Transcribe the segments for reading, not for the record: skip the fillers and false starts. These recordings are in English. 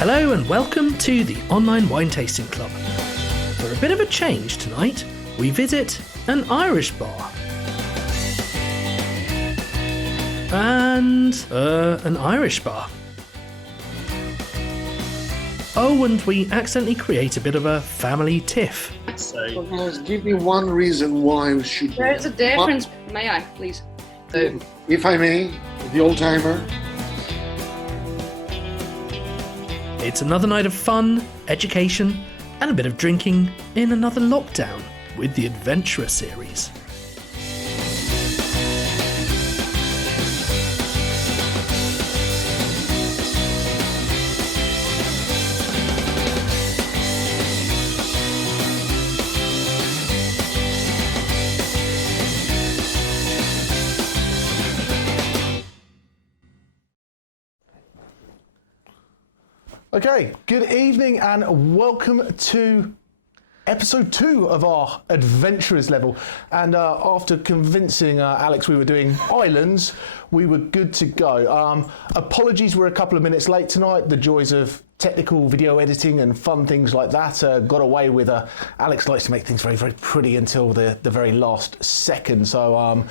Hello and welcome to the Online Wine Tasting Club. For a bit of a change tonight, we visit an Irish bar. And an Irish bar. Oh, and we accidentally create a bit of a family tiff. So guys, give me one reason why we should. There's a difference. May I, please? If I may, the old timer. It's another night of fun, education, and a bit of drinking in another lockdown with the Adventurer series. Okay, good evening and welcome to episode 2 of our Adventurers level. And after convincing Alex we were doing islands, we were good to go. Apologies, we're a couple of minutes late tonight. The joys of technical video editing and fun things like that got away with. Alex likes to make things very, very pretty until the very last second. So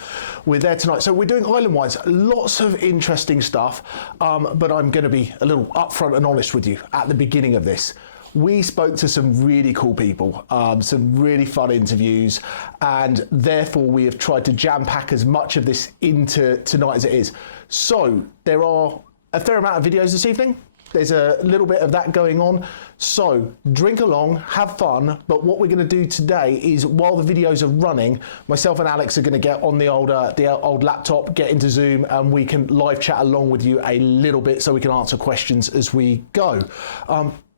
we're there tonight. So we're doing island wines. Lots of interesting stuff, but I'm going to be a little upfront and honest with you at the beginning of this. We spoke to some really cool people, some really fun interviews, and therefore we have tried to jam-pack as much of this into tonight as it is. So there are a fair amount of videos this evening. There's a little bit of that going on. So drink along, have fun, but what we're going to do today is, while the videos are running, myself and Alex are going to get on the old laptop, get into Zoom, and we can live chat along with you a little bit so we can answer questions as we go.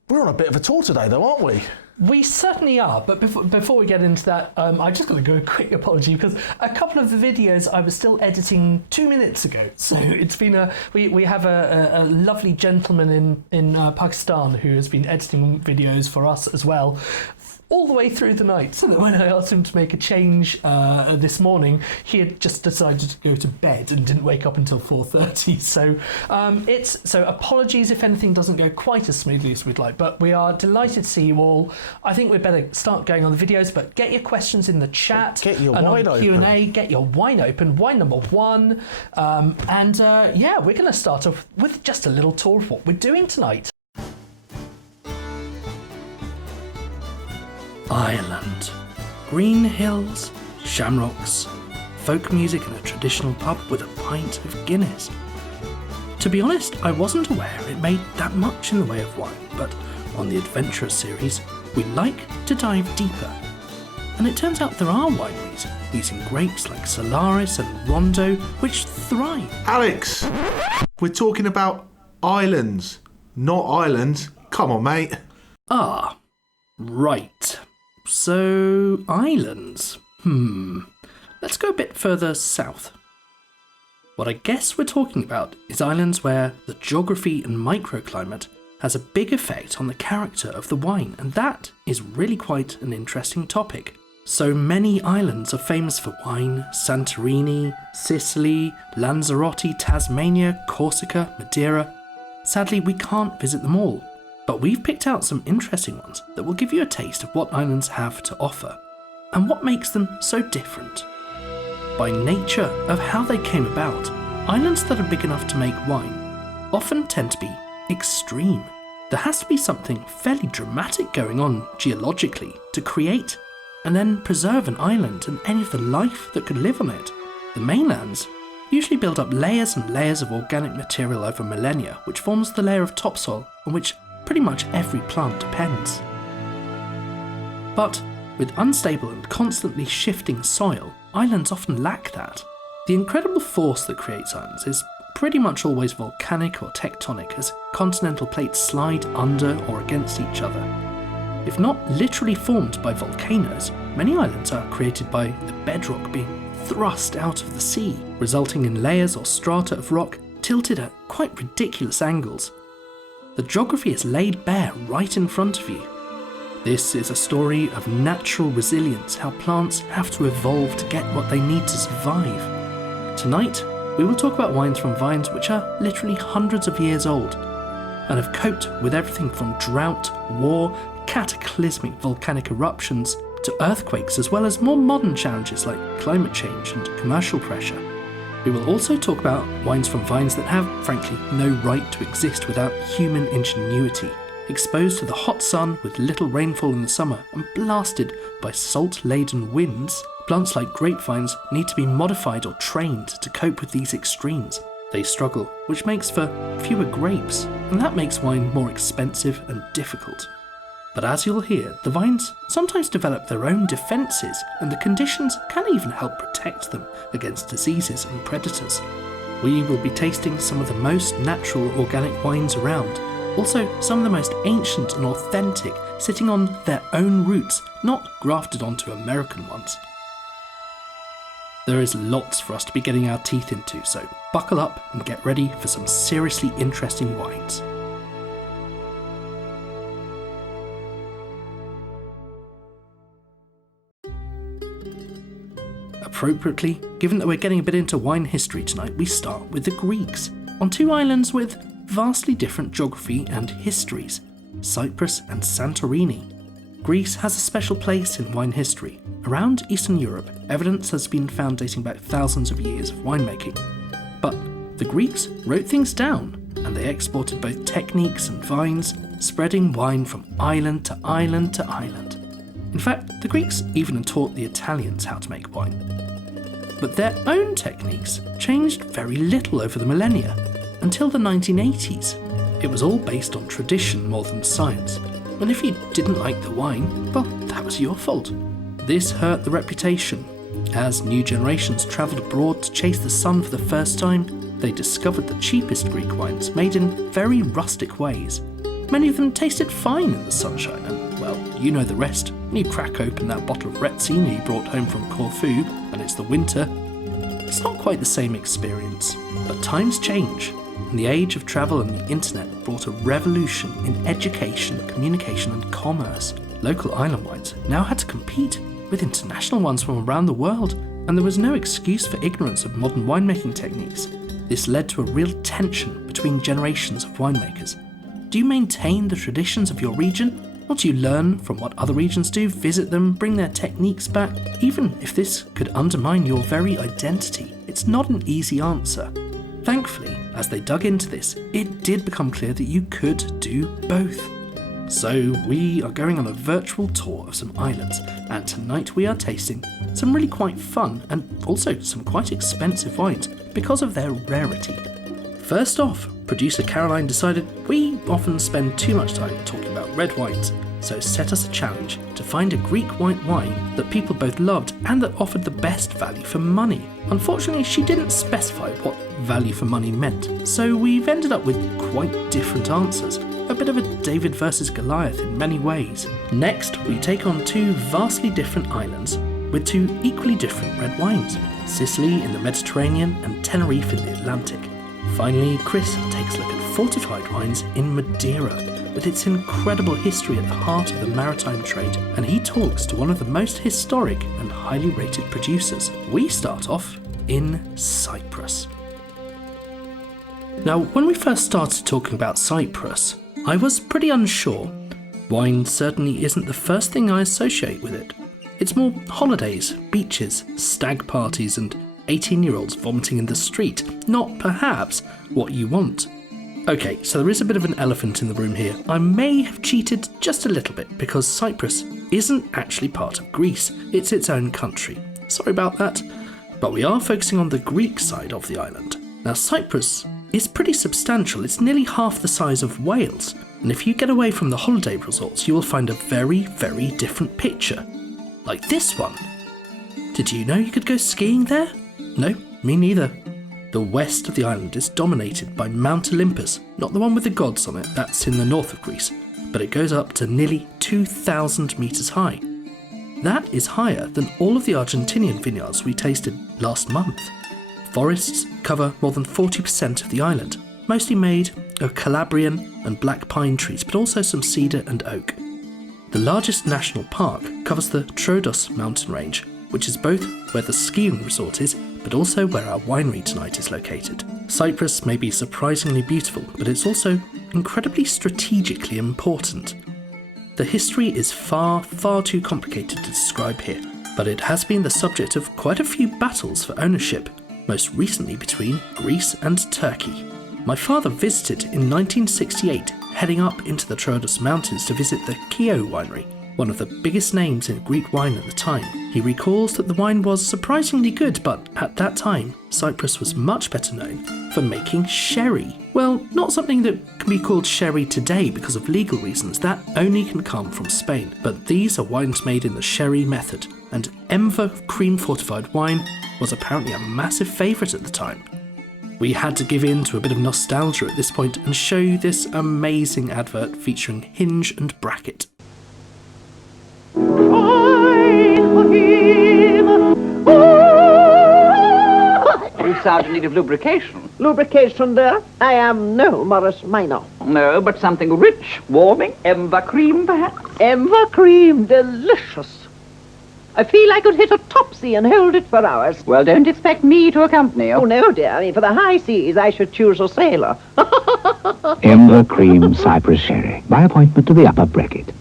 We're on a bit of a tour today though, aren't we? We certainly are, but before we get into that, I just got to go a quick apology because a couple of the videos I was still editing 2 minutes ago. So it's been we have a lovely gentleman in Pakistan who has been editing videos for us as well, all the way through the night, so that when I asked him to make a change this morning, he had just decided to go to bed and didn't wake up until 4:30. So apologies if anything doesn't go quite as smoothly as we'd like, but we are delighted to see you all. I think we'd better start going on the videos, but get your questions in the chat. Get your and wine on open. Q&A, get your wine open, wine number 1. Yeah, we're going to start off with just a little tour of what we're doing tonight. Ireland. Green hills, shamrocks, folk music and a traditional pub with a pint of Guinness. To be honest, I wasn't aware it made that much in the way of wine, but on the Adventurer series, we like to dive deeper. And it turns out there are wineries using grapes like Solaris and Rondo, which thrive. Alex, we're talking about islands, not islands. Come on, mate. Ah, right. So, islands. Let's go a bit further south. What I guess we're talking about is islands where the geography and microclimate has a big effect on the character of the wine, and that is really quite an interesting topic. So many islands are famous for wine: Santorini, Sicily, Lanzarote, Tasmania, Corsica, Madeira. Sadly, we can't visit them all, but we've picked out some interesting ones that will give you a taste of what islands have to offer, and what makes them so different. By nature of how they came about, islands that are big enough to make wine often tend to be extreme. There has to be something fairly dramatic going on geologically to create and then preserve an island and any of the life that could live on it. The mainlands usually build up layers and layers of organic material over millennia, which forms the layer of topsoil on which pretty much every plant depends. But with unstable and constantly shifting soil, islands often lack that. The incredible force that creates islands is pretty much always volcanic or tectonic, as continental plates slide under or against each other. If not literally formed by volcanoes, many islands are created by the bedrock being thrust out of the sea, resulting in layers or strata of rock tilted at quite ridiculous angles. The geography is laid bare right in front of you. This is a story of natural resilience, how plants have to evolve to get what they need to survive. Tonight, we will talk about wines from vines which are literally hundreds of years old. and have coped with everything from drought, war, cataclysmic volcanic eruptions to earthquakes, as well as more modern challenges like climate change and commercial pressure. We will also talk about wines from vines that have, frankly, no right to exist without human ingenuity, exposed to the hot sun with little rainfall in the summer and blasted by salt-laden winds. Plants like grapevines need to be modified or trained to cope with these extremes. They struggle, which makes for fewer grapes, and that makes wine more expensive and difficult. But as you'll hear, the vines sometimes develop their own defences, and the conditions can even help protect them against diseases and predators. We will be tasting some of the most natural organic wines around, also some of the most ancient and authentic, sitting on their own roots, not grafted onto American ones. There is lots for us to be getting our teeth into, so buckle up and get ready for some seriously interesting wines. Appropriately, given that we're getting a bit into wine history tonight, we start with the Greeks, on two islands with vastly different geography and histories, Cyprus and Santorini. Greece has a special place in wine history. Around Eastern Europe, evidence has been found dating back thousands of years of winemaking. But the Greeks wrote things down, and they exported both techniques and vines, spreading wine from island to island to island. In fact, the Greeks even taught the Italians how to make wine. But their own techniques changed very little over the millennia, until the 1980s. It was all based on tradition more than science, and if you didn't like the wine, well, that was your fault. This hurt the reputation. As new generations travelled abroad to chase the sun for the first time, they discovered the cheapest Greek wines made in very rustic ways. Many of them tasted fine in the sunshine, and, well, you know the rest. When you crack open that bottle of Retsina you brought home from Corfu, and it's the winter, it's not quite the same experience. But times change, and the age of travel and the internet brought a revolution in education, communication and commerce. Local island wines now had to compete with international ones from around the world, and there was no excuse for ignorance of modern winemaking techniques. This led to a real tension between generations of winemakers. Do you maintain the traditions of your region? Or do you learn from what other regions do, visit them, bring their techniques back? Even if this could undermine your very identity, it's not an easy answer. Thankfully, as they dug into this, it did become clear that you could do both. So we are going on a virtual tour of some islands, and tonight we are tasting some really quite fun and also some quite expensive wines because of their rarity. First off, producer Caroline decided we often spend too much time talking about red wines, so set us a challenge to find a Greek white wine that people both loved and that offered the best value for money. Unfortunately, she didn't specify what value for money meant, so we've ended up with quite different answers. A bit of a David versus Goliath in many ways. Next, we take on two vastly different islands with two equally different red wines, Sicily in the Mediterranean and Tenerife in the Atlantic. Finally, Chris takes a look at fortified wines in Madeira, with its incredible history at the heart of the maritime trade, and he talks to one of the most historic and highly rated producers. We start off in Cyprus. Now, when we first started talking about Cyprus, I was pretty unsure. Wine certainly isn't the first thing I associate with it. It's more holidays, beaches, stag parties, and 18-year-olds vomiting in the street, not perhaps what you want. Okay, so there is a bit of an elephant in the room here. I may have cheated just a little bit because Cyprus isn't actually part of Greece, it's its own country. Sorry about that, but we are focusing on the Greek side of the island. Now Cyprus is pretty substantial, it's nearly half the size of Wales, and if you get away from the holiday resorts you will find a very, very different picture. Like this one. Did you know you could go skiing there? No, me neither. The west of the island is dominated by Mount Olympus, not the one with the gods on it, that's in the north of Greece, but it goes up to nearly 2,000 metres high. That is higher than all of the Argentinian vineyards we tasted last month. Forests cover more than 40% of the island, mostly made of Calabrian and black pine trees, but also some cedar and oak. The largest national park covers the Troodos mountain range, which is both where the skiing resort is, but also where our winery tonight is located. Cyprus may be surprisingly beautiful, but it's also incredibly strategically important. The history is far, far too complicated to describe here, but it has been the subject of quite a few battles for ownership, most recently between Greece and Turkey. My father visited in 1968, heading up into the Troodos Mountains to visit the Kio winery, one of the biggest names in Greek wine at the time. He recalls that the wine was surprisingly good, but at that time, Cyprus was much better known for making sherry. Well, not something that can be called sherry today because of legal reasons, that only can come from Spain. But these are wines made in the sherry method, and Emva cream fortified wine was apparently a massive favourite at the time. We had to give in to a bit of nostalgia at this point and show you this amazing advert featuring hinge and bracket. You sound in need of lubrication. Lubrication there? I am no Morris Minor. No, but something rich, warming, Emva cream, perhaps? Emva cream, delicious. I feel I could hit a topsy and hold it for hours. Well, don't expect me to accompany you. Oh, no, dear. I mean, for the high seas, I should choose a sailor. Emva Cream Cyprus Sherry, by appointment to the upper bracket.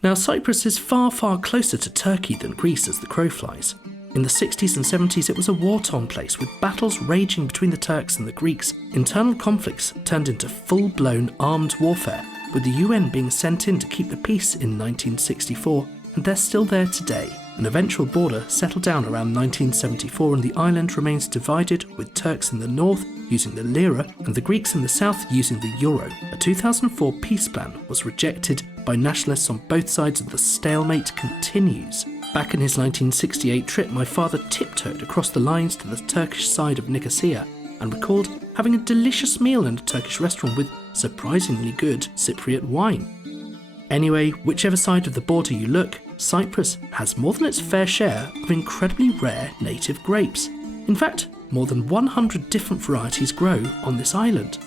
Now, Cyprus is far, far closer to Turkey than Greece as the crow flies. In the 60s and 70s, it was a war-torn place with battles raging between the Turks and the Greeks. Internal conflicts turned into full-blown armed warfare, with the UN being sent in to keep the peace in 1964, and they're still there today. An eventual border settled down around 1974 and the island remains divided, with Turks in the north using the lira and the Greeks in the south using the euro. A 2004 peace plan was rejected by nationalists on both sides and the stalemate continues. Back in his 1968 trip, my father tiptoed across the lines to the Turkish side of Nicosia and recalled having a delicious meal in a Turkish restaurant with surprisingly good Cypriot wine. Anyway, whichever side of the border you look, Cyprus has more than its fair share of incredibly rare native grapes. In fact, more than 100 different varieties grow on this island.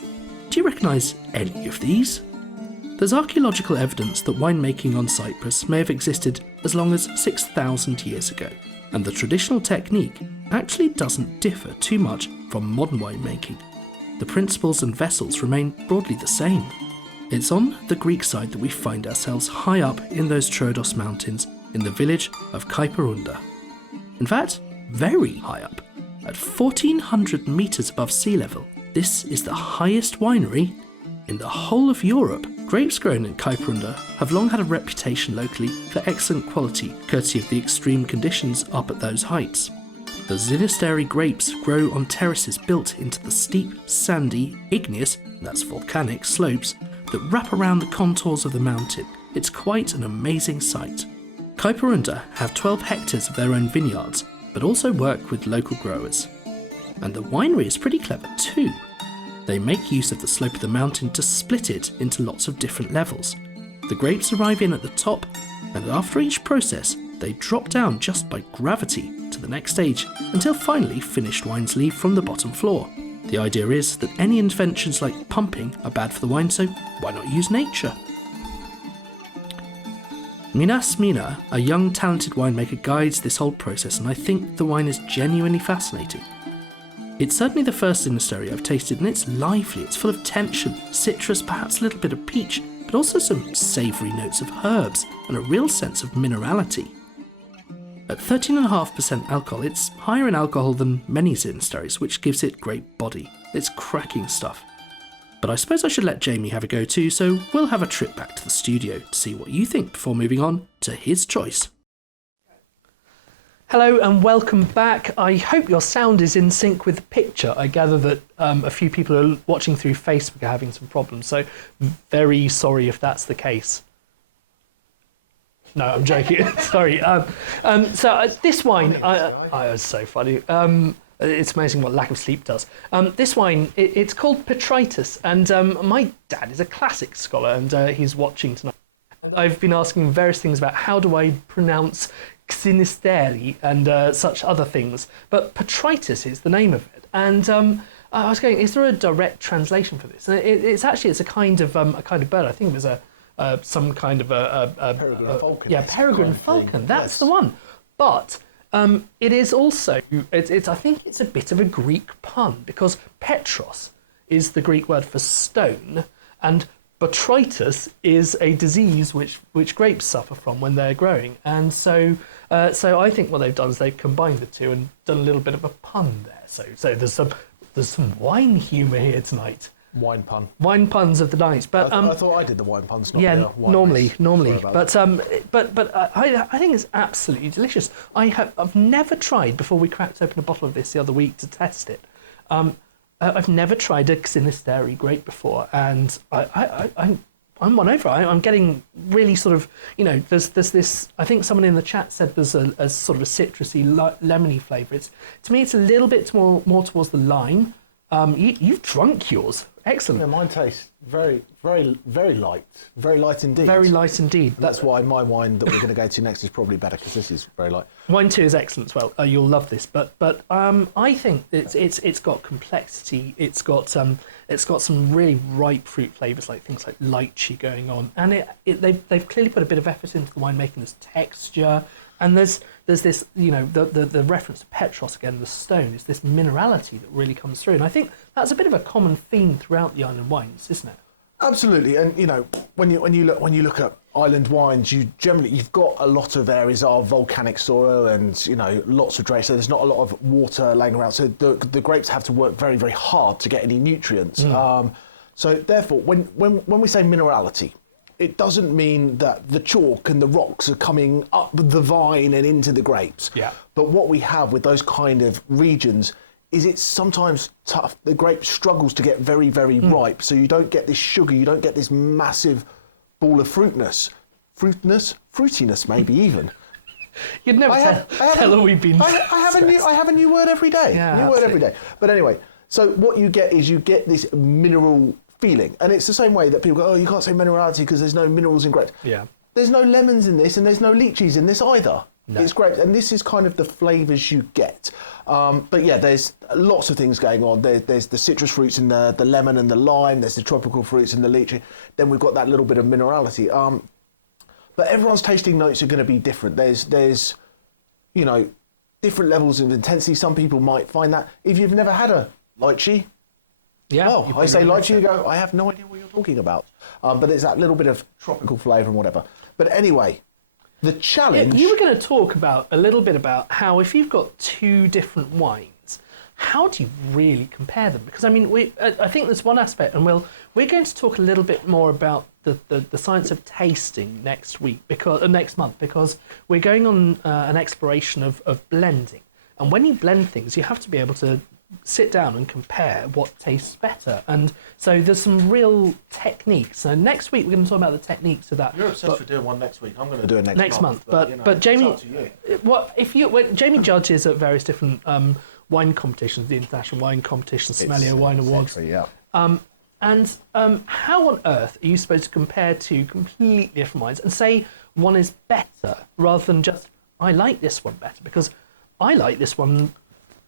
Do you recognise any of these? There's archaeological evidence that winemaking on Cyprus may have existed as long as 6,000 years ago, and the traditional technique actually doesn't differ too much from modern winemaking. The principles and vessels remain broadly the same. It's on the Greek side that we find ourselves high up in those Troodos mountains in the village of Kyparunda. In fact, very high up. At 1,400 metres above sea level, this is the highest winery in the whole of Europe. Grapes grown in Kyparunda have long had a reputation locally for excellent quality, courtesy of the extreme conditions up at those heights. The Zinisteri grapes grow on terraces built into the steep, sandy, igneous, that's volcanic, slopes that wrap around the contours of the mountain. It's quite an amazing sight. Kyparunda have 12 hectares of their own vineyards, but also work with local growers. And the winery is pretty clever too. They make use of the slope of the mountain to split it into lots of different levels. The grapes arrive in at the top, and after each process, they drop down just by gravity to the next stage until finally finished wines leave from the bottom floor. The idea is that any inventions like pumping are bad for the wine, so why not use nature? Minas Mina, a young talented winemaker, guides this whole process, and I think the wine is genuinely fascinating. It's certainly the first Zinisteri I've tasted, and it's lively, it's full of tension, citrus, perhaps a little bit of peach, but also some savoury notes of herbs and a real sense of minerality. At 13.5% alcohol, it's higher in alcohol than many Zinisteris, which gives it great body. It's cracking stuff. But I suppose I should let Jamie have a go too, so we'll have a trip back to the studio to see what you think before moving on to his choice. Hello and welcome back. I hope your sound is in sync with the picture. I gather that a few people are watching through Facebook are having some problems, so very sorry if that's the case. No, I'm joking. Sorry. This wine, it's so funny. It's amazing what lack of sleep does. This wine, it's called Petritus, and my dad is a classics scholar, and he's watching tonight. And I've been asking him various things about how do I pronounce Xinisteri and such other things, but Petritus is the name of it. And I was going, is there a direct translation for this? And it's a kind of bird. I think it was some kind of a peregrine falcon. Yeah, peregrine falcon. That's the one. But It is also, it's I think it's a bit of a Greek pun, because Petros is the Greek word for stone, and botrytis is a disease which grapes suffer from when they're growing. And so I think what they've done is they've combined the two and done a little bit of a pun there. So there's some wine humour here tonight. Wine pun. Wine puns of the night, but I thought I did the wine puns. Not yeah, the wine normally, race. but I think it's absolutely delicious. I've never tried, before we cracked open a bottle of this the other week to test it. I've never tried a Xynisteri grape before, and I'm won over. I'm getting really sort of, there's this. I think someone in the chat said there's a sort of a citrusy, lemony flavour. To me, it's a little bit more towards the lime. You've drunk yours. Excellent. Yeah, mine tastes very, very, very light. Very light indeed. Very light indeed. That's why my wine that we're going to go to next is probably better, because this is very light. Wine 2 is excellent as well. You'll love this, but I think it's got complexity. It's got some really ripe fruit flavors, like things like lychee going on, and they've clearly put a bit of effort into the wine, making this texture. And there's this, the reference to Petros again, the stone, is this minerality that really comes through. And I think that's a bit of a common theme throughout the island wines, isn't it? Absolutely. And when you look at island wines, you've got a lot of areas of volcanic soil and lots of drainage. So there's not a lot of water laying around. So the grapes have to work very, very hard to get any nutrients. So therefore, when we say minerality, it doesn't mean that the chalk and the rocks are coming up the vine and into the grapes. Yeah. But what we have with those kind of regions is it's sometimes tough. The grape struggles to get very, very ripe. So you don't get this sugar, you don't get this massive ball of fruitiness maybe even. You'd never tell her we've been I have a new word every day. Yeah, Word every day. But anyway, so what you get is you get this mineral feeling. And it's the same way that people go, oh, you can't say minerality because there's no minerals in grapes. Yeah. There's no lemons in this, and there's no lychees in this either. No. It's grapes, and this is kind of the flavours you get. But yeah, there's lots of things going on. There's the citrus fruits in the lemon and the lime. There's the tropical fruits in the lychee. Then we've got that little bit of minerality. But everyone's tasting notes are going to be different. There's different levels of intensity. Some people might find that if you've never had a lychee, I say lychee, you go, I have no idea what you're talking about. But there's that little bit of tropical flavour and whatever. But anyway, the challenge... You were going to talk a little bit about how if you've got two different wines, how do you really compare them? Because, I mean, I think there's one aspect, and we're going to talk a little bit more about the science of tasting next month, because we're going on an exploration of blending. And when you blend things, you have to be able to sit down and compare what tastes better. And so there's some real techniques. So next week we're going to talk about the techniques of that. You're obsessed with doing one next week. I'm going to do it next month. But Jamie, Jamie judges at various different wine competitions, the International Wine Competition, Sommelier Wine Awards. Yeah. And how on earth are you supposed to compare two completely different wines and say one is better rather than just, I like this one better because I like this one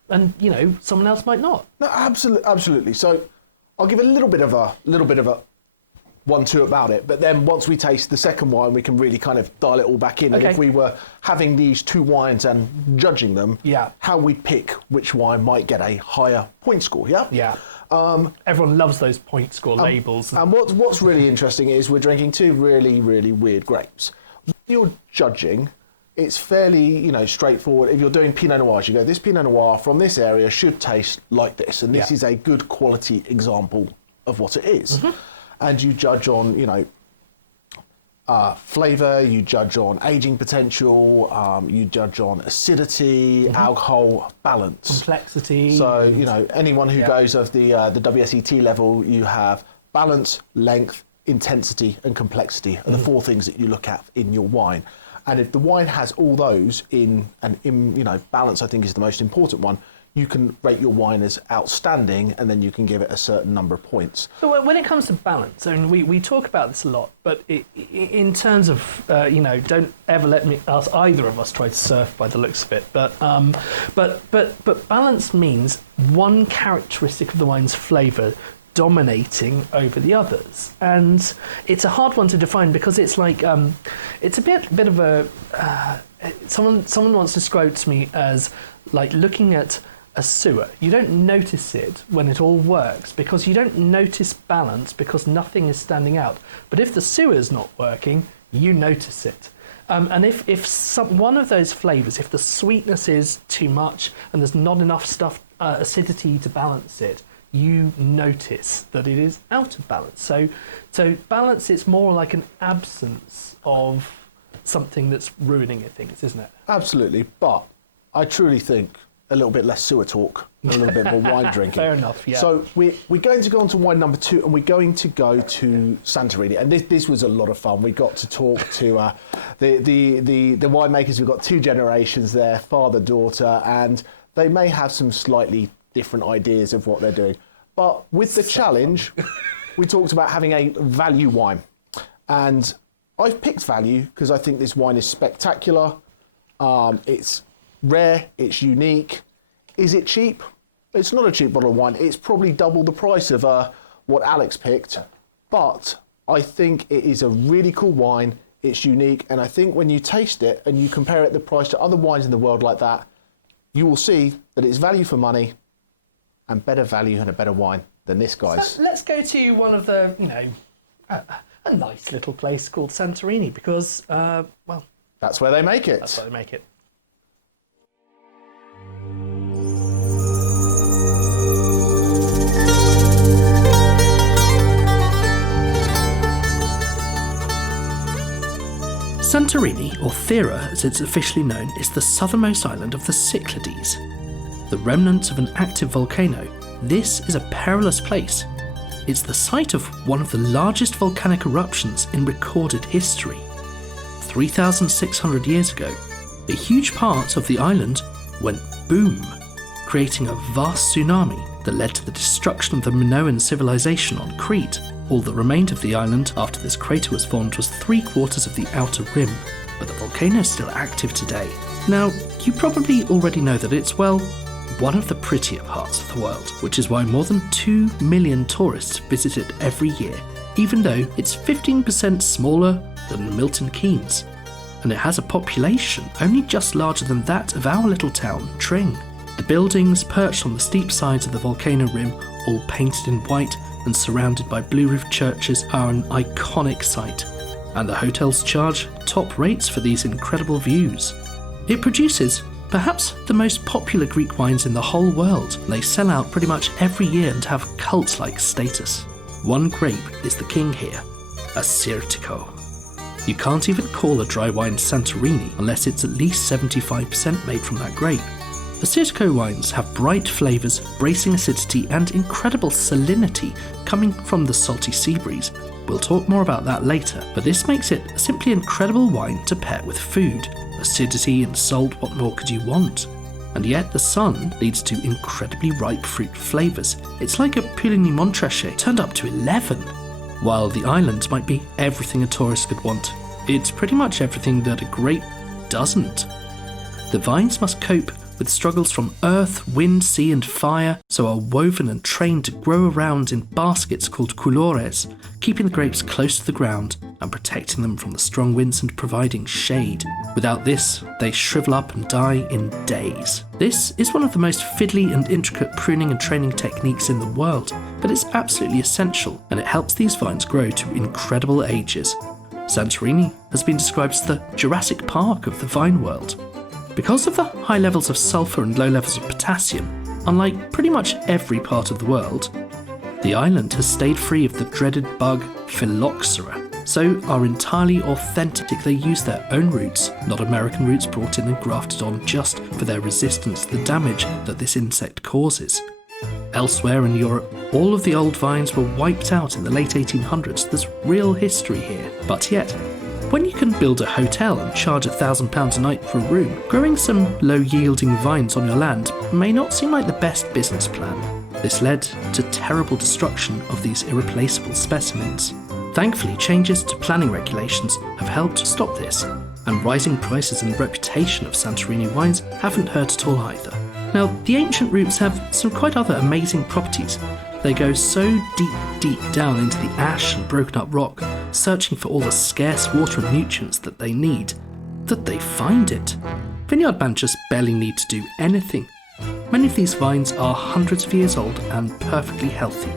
and someone else might not? No, absolutely. So I'll give a little bit of a 1-2 about it, but then once we taste the second wine, we can really kind of dial it all back in. Okay. And if we were having these two wines and judging them, how we pick which wine might get a higher point score. Yeah. Everyone loves those point score labels. And what's really interesting is we're drinking two really, really weird grapes. When you're judging, it's fairly, straightforward. If you're doing Pinot Noirs, you go, this Pinot Noir from this area should taste like this. And this is a good quality example of what it is. Mm-hmm. And you judge on, flavour, you judge on aging potential, you judge on acidity, alcohol, balance. Complexity. So, anyone who goes of the WSET level, you have balance, length, intensity and complexity are the four things that you look at in your wine. And if the wine has all those in balance, I think is the most important one, you can rate your wine as outstanding, and then you can give it a certain number of points. So when it comes to balance, I mean, we talk about this a lot, but in terms of, don't ever let either of us try to surf by the looks of it. But balance means one characteristic of the wine's flavour dominating over the others. And it's a hard one to define because it's like it's a bit of a someone once described to me as like looking at a sewer. You don't notice it when it all works because you don't notice balance because nothing is standing out. But if the sewer's not working, you notice it. And if one of those flavours, if the sweetness is too much and there's not enough acidity to balance it, you notice that it is out of balance. So balance, it's more like an absence of something that's ruining things, isn't it? Absolutely, but I truly think a little bit less sewer talk and a little bit more wine drinking. Fair enough, yeah. So we're going to go on to wine number 2, and we're going to go to Santorini. And this was a lot of fun. We got to talk to the winemakers. We've got 2 generations there, father, daughter, and they may have some slightly different ideas of what they're doing. But with the challenge, we talked about having a value wine. And I've picked value because I think this wine is spectacular. It's rare, it's unique. Is it cheap? It's not a cheap bottle of wine. It's probably double the price of what Alex picked. But I think it is a really cool wine. It's unique. And I think when you taste it and you compare it the price to other wines in the world like that, you will see that it's value for money and better value and a better wine than this, guys. So let's go to one of the, a nice little place called Santorini because, well... That's where they make it. That's where they make it. Santorini, or THIRA as it's officially known, is the southernmost island of the Cyclades. The remnants of an active volcano, this is a perilous place. It's the site of one of the largest volcanic eruptions in recorded history. 3,600 years ago, a huge part of the island went boom, creating a vast tsunami that led to the destruction of the Minoan civilization on Crete. All that remained of the island after this crater was formed was 3/4 of the outer rim, but the volcano is still active today. Now, you probably already know that it's, well, one of the prettier parts of the world, which is why more than 2 million tourists visit it every year, even though it's 15% smaller than Milton Keynes. And it has a population only just larger than that of our little town, Tring. The buildings perched on the steep sides of the volcano rim, all painted in white and surrounded by blue-roofed churches, are an iconic sight, and the hotels charge top rates for these incredible views. It produces perhaps the most popular Greek wines in the whole world. They sell out pretty much every year and have cult-like status. One grape is the king here, Assyrtiko. You can't even call a dry wine Santorini unless it's at least 75% made from that grape. Assyrtiko wines have bright flavours, bracing acidity and incredible salinity coming from the salty sea breeze. We'll talk more about that later, but this makes it a simply incredible wine to pair with food. Acidity and salt, what more could you want? And yet the sun leads to incredibly ripe fruit flavours. It's like a Puligny Montrachet turned up to 11. While the island might be everything a tourist could want, it's pretty much everything that a grape doesn't. The vines must cope with struggles from earth, wind, sea and fire, so are woven and trained to grow around in baskets called coulores, keeping the grapes close to the ground and protecting them from the strong winds and providing shade. Without this, they shrivel up and die in days. This is one of the most fiddly and intricate pruning and training techniques in the world, but it's absolutely essential, and it helps these vines grow to incredible ages. Santorini has been described as the Jurassic Park of the vine world. Because of the high levels of sulfur and low levels of potassium, unlike pretty much every part of the world, the island has stayed free of the dreaded bug phylloxera, so are entirely authentic. They use their own roots, not American roots brought in and grafted on just for their resistance to the damage that this insect causes. Elsewhere in Europe, all of the old vines were wiped out in the late 1800s. There's real history here, but yet, when you can build a hotel and charge £1,000 a night for a room, growing some low-yielding vines on your land may not seem like the best business plan. This led to terrible destruction of these irreplaceable specimens. Thankfully, changes to planning regulations have helped stop this, and rising prices and reputation of Santorini wines haven't hurt at all either. Now, the ancient roots have some quite other amazing properties. They go so deep down into the ash and broken up rock, searching for all the scarce water and nutrients that they need, that they find it. Vineyard managers barely need to do anything. Many of these vines are hundreds of years old and perfectly healthy.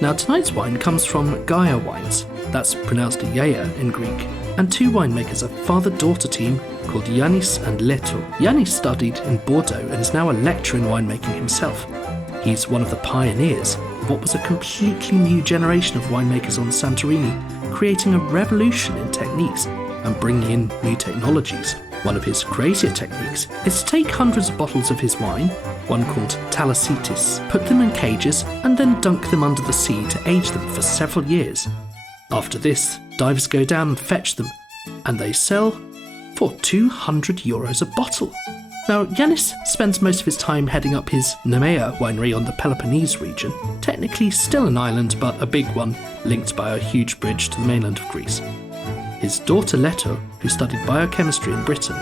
Now tonight's wine comes from Gaia Wines, that's pronounced Yaya in Greek, and two winemakers, a father-daughter team called Yanis and Leto. Yanis studied in Bordeaux and is now a lecturer in winemaking himself. He's one of the pioneers of what was a completely new generation of winemakers on Santorini, creating a revolution in techniques and bringing in new technologies. One of his crazier techniques is to take hundreds of bottles of his wine, one called Talasitis, put them in cages and then dunk them under the sea to age them for several years. After this, divers go down and fetch them, and they sell for €200 a bottle. Now, Yanis spends most of his time heading up his Nemea winery on the Peloponnese region, technically still an island but a big one, linked by a huge bridge to the mainland of Greece. His daughter Leto, who studied biochemistry in Britain,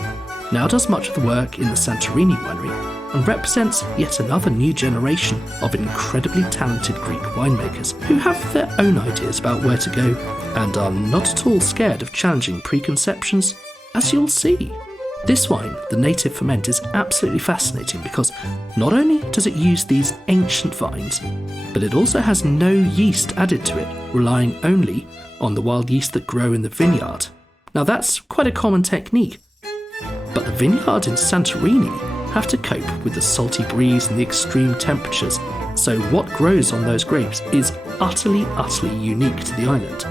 now does much of the work in the Santorini winery and represents yet another new generation of incredibly talented Greek winemakers who have their own ideas about where to go and are not at all scared of challenging preconceptions, as you'll see. This wine, the native ferment, is absolutely fascinating because not only does it use these ancient vines, but it also has no yeast added to it, relying only on the wild yeast that grow in the vineyard. Now that's quite a common technique, but the vineyard in Santorini have to cope with the salty breeze and the extreme temperatures, so what grows on those grapes is utterly unique to the island.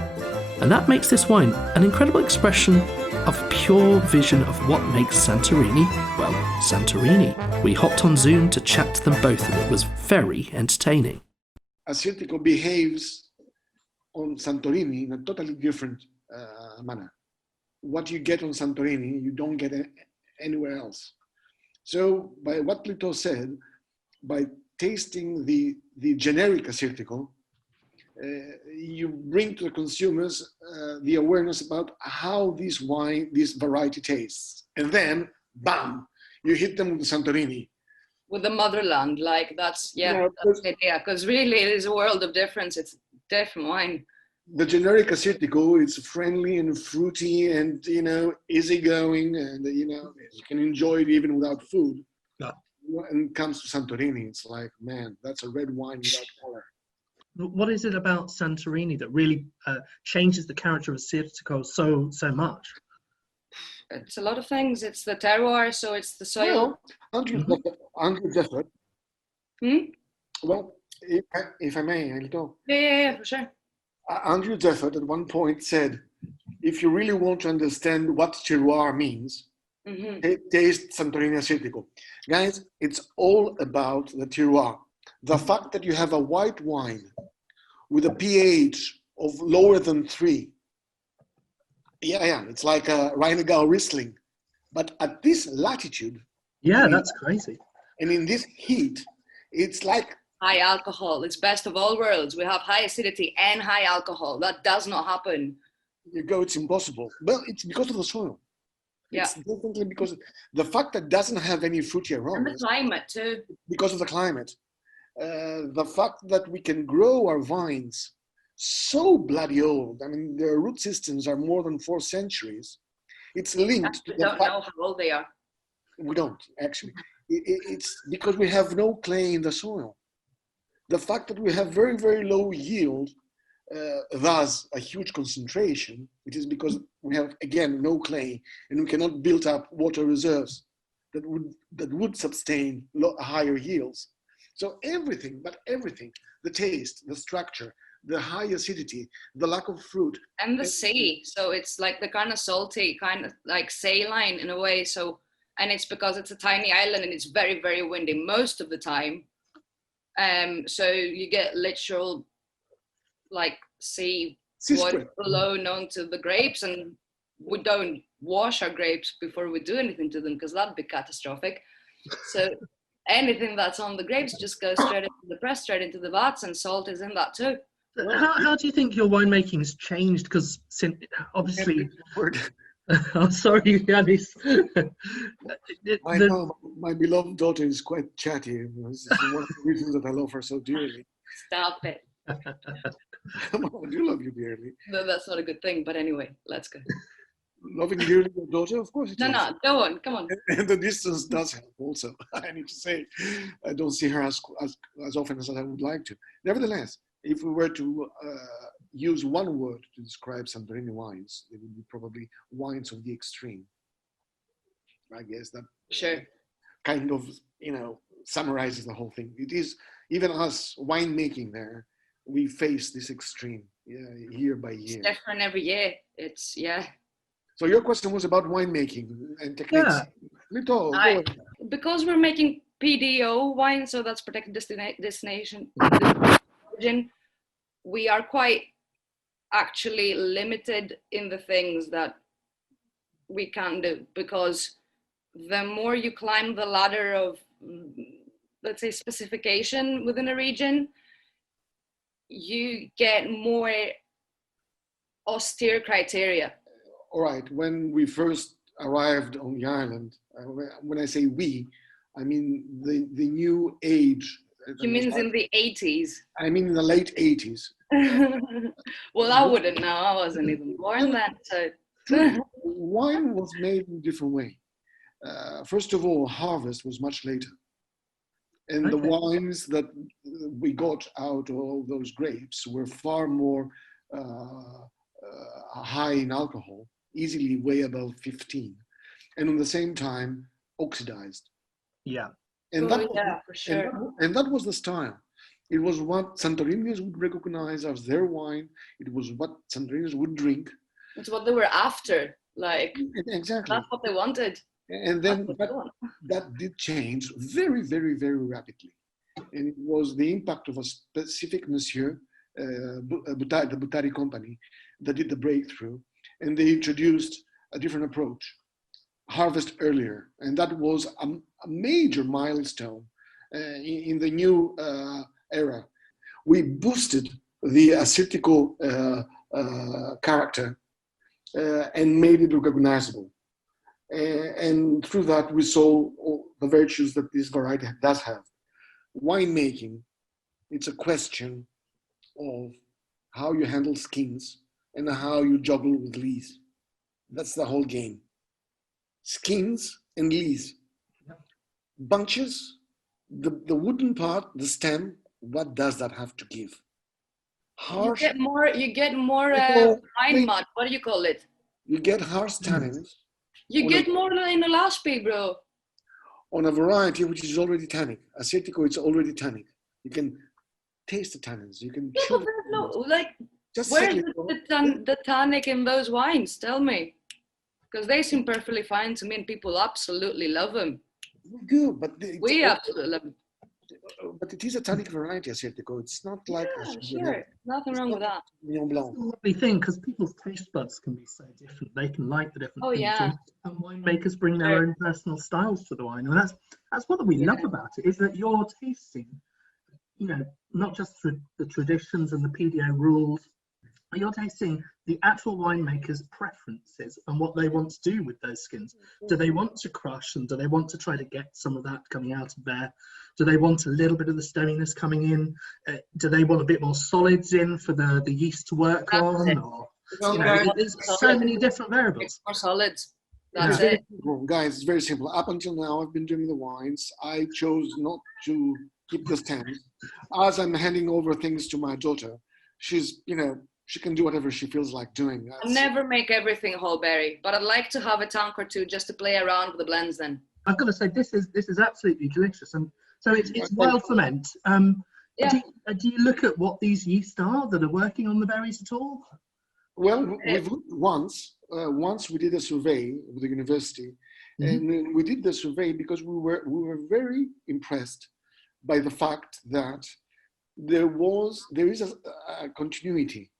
And that makes this wine an incredible expression of pure vision of what makes Santorini, well, Santorini. We hopped on Zoom to chat to them both and it was very entertaining. Assyrtiko behaves on Santorini in a totally different manner. What you get on Santorini, you don't get anywhere else. So by what Lito said, by tasting the generic Assyrtiko, you bring to the consumers the awareness about how this wine, this variety tastes. And then, bam, you hit them with the Santorini. With the motherland, like that's the idea. Because really it is a world of difference. It's different wine. The generic Assyrtiko is friendly and fruity and, easygoing and, you can enjoy it even without food. Yeah. When it comes to Santorini, it's like, man, that's a red wine without color. What is it about Santorini that really changes the character of Assyrtiko so much? It's a lot of things. It's the terroir, so it's the soil. Well, Andrew Jeffert. Well, if I may, I'll go. Yeah, for sure. Andrew Jeffert at one point said, if you really want to understand what terroir means, taste Santorini Assyrtiko. Guys, it's all about the terroir. The fact that you have a white wine with a pH of lower than 3. Yeah, it's like a Rheingau Riesling. But at this latitude... Yeah, that's crazy. And in this heat, it's like... High alcohol. It's best of all worlds. We have high acidity and high alcohol. That does not happen. It's impossible. Well, it's because of the soil. Yeah. It's definitely because of the fact that it doesn't have any fruity aromas. And the climate too. Because of the climate. The fact that we can grow our vines so bloody old. I mean, their root systems are more than 4 centuries. It's linked to We don't know how old they are. We don't, actually. It's because we have no clay in the soil. The fact that we have very, very low yield, thus a huge concentration, it is because we have, again, no clay and we cannot build up water reserves that would sustain higher yields. So everything, the taste, the structure, the high acidity, the lack of fruit. And the sea. So it's like the kind of salty, kind of like saline in a way. So, and it's because it's a tiny island and it's very, very windy most of the time. So you get literal like sea water blown onto the grapes, and we don't wash our grapes before we do anything to them because that'd be catastrophic. So anything that's on the grapes just goes straight into the press, straight into the vats, and salt is in that too. How do you think your winemaking has changed? Because obviously, I'm sorry, Yanis. I know my beloved daughter is quite chatty. This is one of the reasons that I love her so dearly. Stop it. Come on, you love you dearly. No, that's not a good thing, but anyway, let's go. Loving dearly your daughter, of course it No, is. no, go on, come on. And the distance does help also. I need to say, I don't see her as often as I would like to. Nevertheless, if we were to use one word to describe Santorini wines, it would be probably wines of the extreme. I guess that Sure. kind of, summarizes the whole thing. It is, even us winemaking there, we face this extreme year by year. It's different every year. It's, yeah. So your question was about winemaking and techniques. Yeah. Lito, go I- ahead. Because we're making PDO wine, so that's protected destination origin, we are quite actually limited in the things that we can do, because the more you climb the ladder of, let's say, specification within a region, you get more austere criteria. All right, when we first arrived on the island, when I say we, I mean the new age. He means in the 80s. I mean in the late 80s. Well, I wouldn't know. I wasn't even born then. So Wine was made in a different way. First of all, harvest was much later. And the wines that we got out of all those grapes were far more high in alcohol, easily way above 15. And at the same time, oxidized. Yeah. And for sure. and that was the style. It was what Santorinians would recognize as their wine. It was what Santorinians would drink. It's what they were after. Like, Exactly. that's what they wanted. And then that did change very, very, very rapidly. And it was the impact of a specific monsieur, the Butari company, that did the breakthrough. And they introduced a different approach, harvest earlier. And that was a major milestone in the new era. We boosted the ascetical character and made it recognizable. And through that, we saw all the virtues that this variety does have. Winemaking, it's a question of how you handle skins and how you juggle with lees. That's the whole game. Skins and lees. Bunches, the wooden part, the stem, what does that have to give? Harsh. You get more wine mud. What do you call it? You get harsh tannins. You get more in the last pay, bro. On a variety which is already tannic. Ascetico, it's already tannic. You can taste the tannins. You can chew. Where's the tannic in those wines? Tell me. Because they seem perfectly fine to me and people absolutely love them. Good, but we absolutely love them. But it is a tannic variety, Ascetico. It's not like sure. Nothing wrong with that. Sauvignon Blanc. It's a lovely thing because people's taste buds can be so different. They can like the different things, and winemakers bring their own personal styles to the wine, and that's what we love about it, is that you're tasting, not just the traditions and the PDO rules, but you're tasting the actual winemaker's preferences and what they want to do with those skins. Do they want to crush, and do they want to try to get some of that coming out of there? Do they want a little bit of the stoniness coming in? Do they want a bit more solids in for the yeast to work on? Or, there's so many different variables. More solids. That's it. Guys, it's very simple. Up until now, I've been doing the wines. I chose not to keep the stems. As I'm handing over things to my daughter, she's, she can do whatever she feels like doing. I'll never make everything whole berry, but I'd like to have a tank or two just to play around with the blends then. I've got to say, this is absolutely delicious. And so it's wild ferment. Do you look at what these yeast are that are working on the berries at all? Well, we've looked once we did a survey with the university, and we did the survey because we were very impressed by the fact that there is a continuity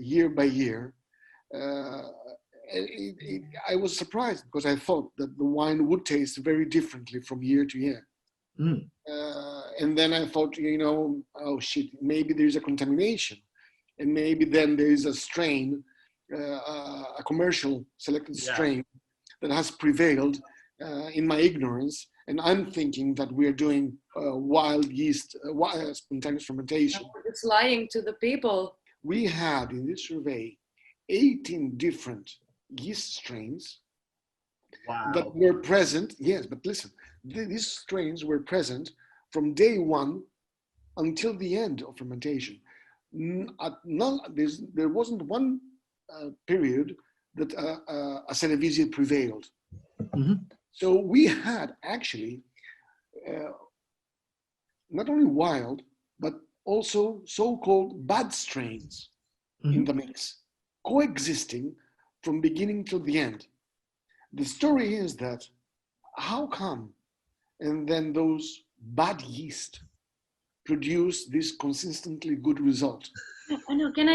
year by year. I was surprised because I thought that the wine would taste very differently from year to year. And then I thought, oh shit, maybe there's a contamination. And maybe then there is a strain, a commercial selected strain that has prevailed in my ignorance. And I'm thinking that we're doing wild yeast, spontaneous fermentation. It's lying to the people. We had in this survey 18 different yeast strains that were present. Yes, but listen, these strains were present from day one until the end of fermentation. There wasn't one period that a Sangiovese prevailed. Mm-hmm. So we had actually not only wild, but also so-called bad strains in the mix, coexisting from beginning till the end. The story is that how come, and then those bad yeast produce this consistently good result? I know. Can I?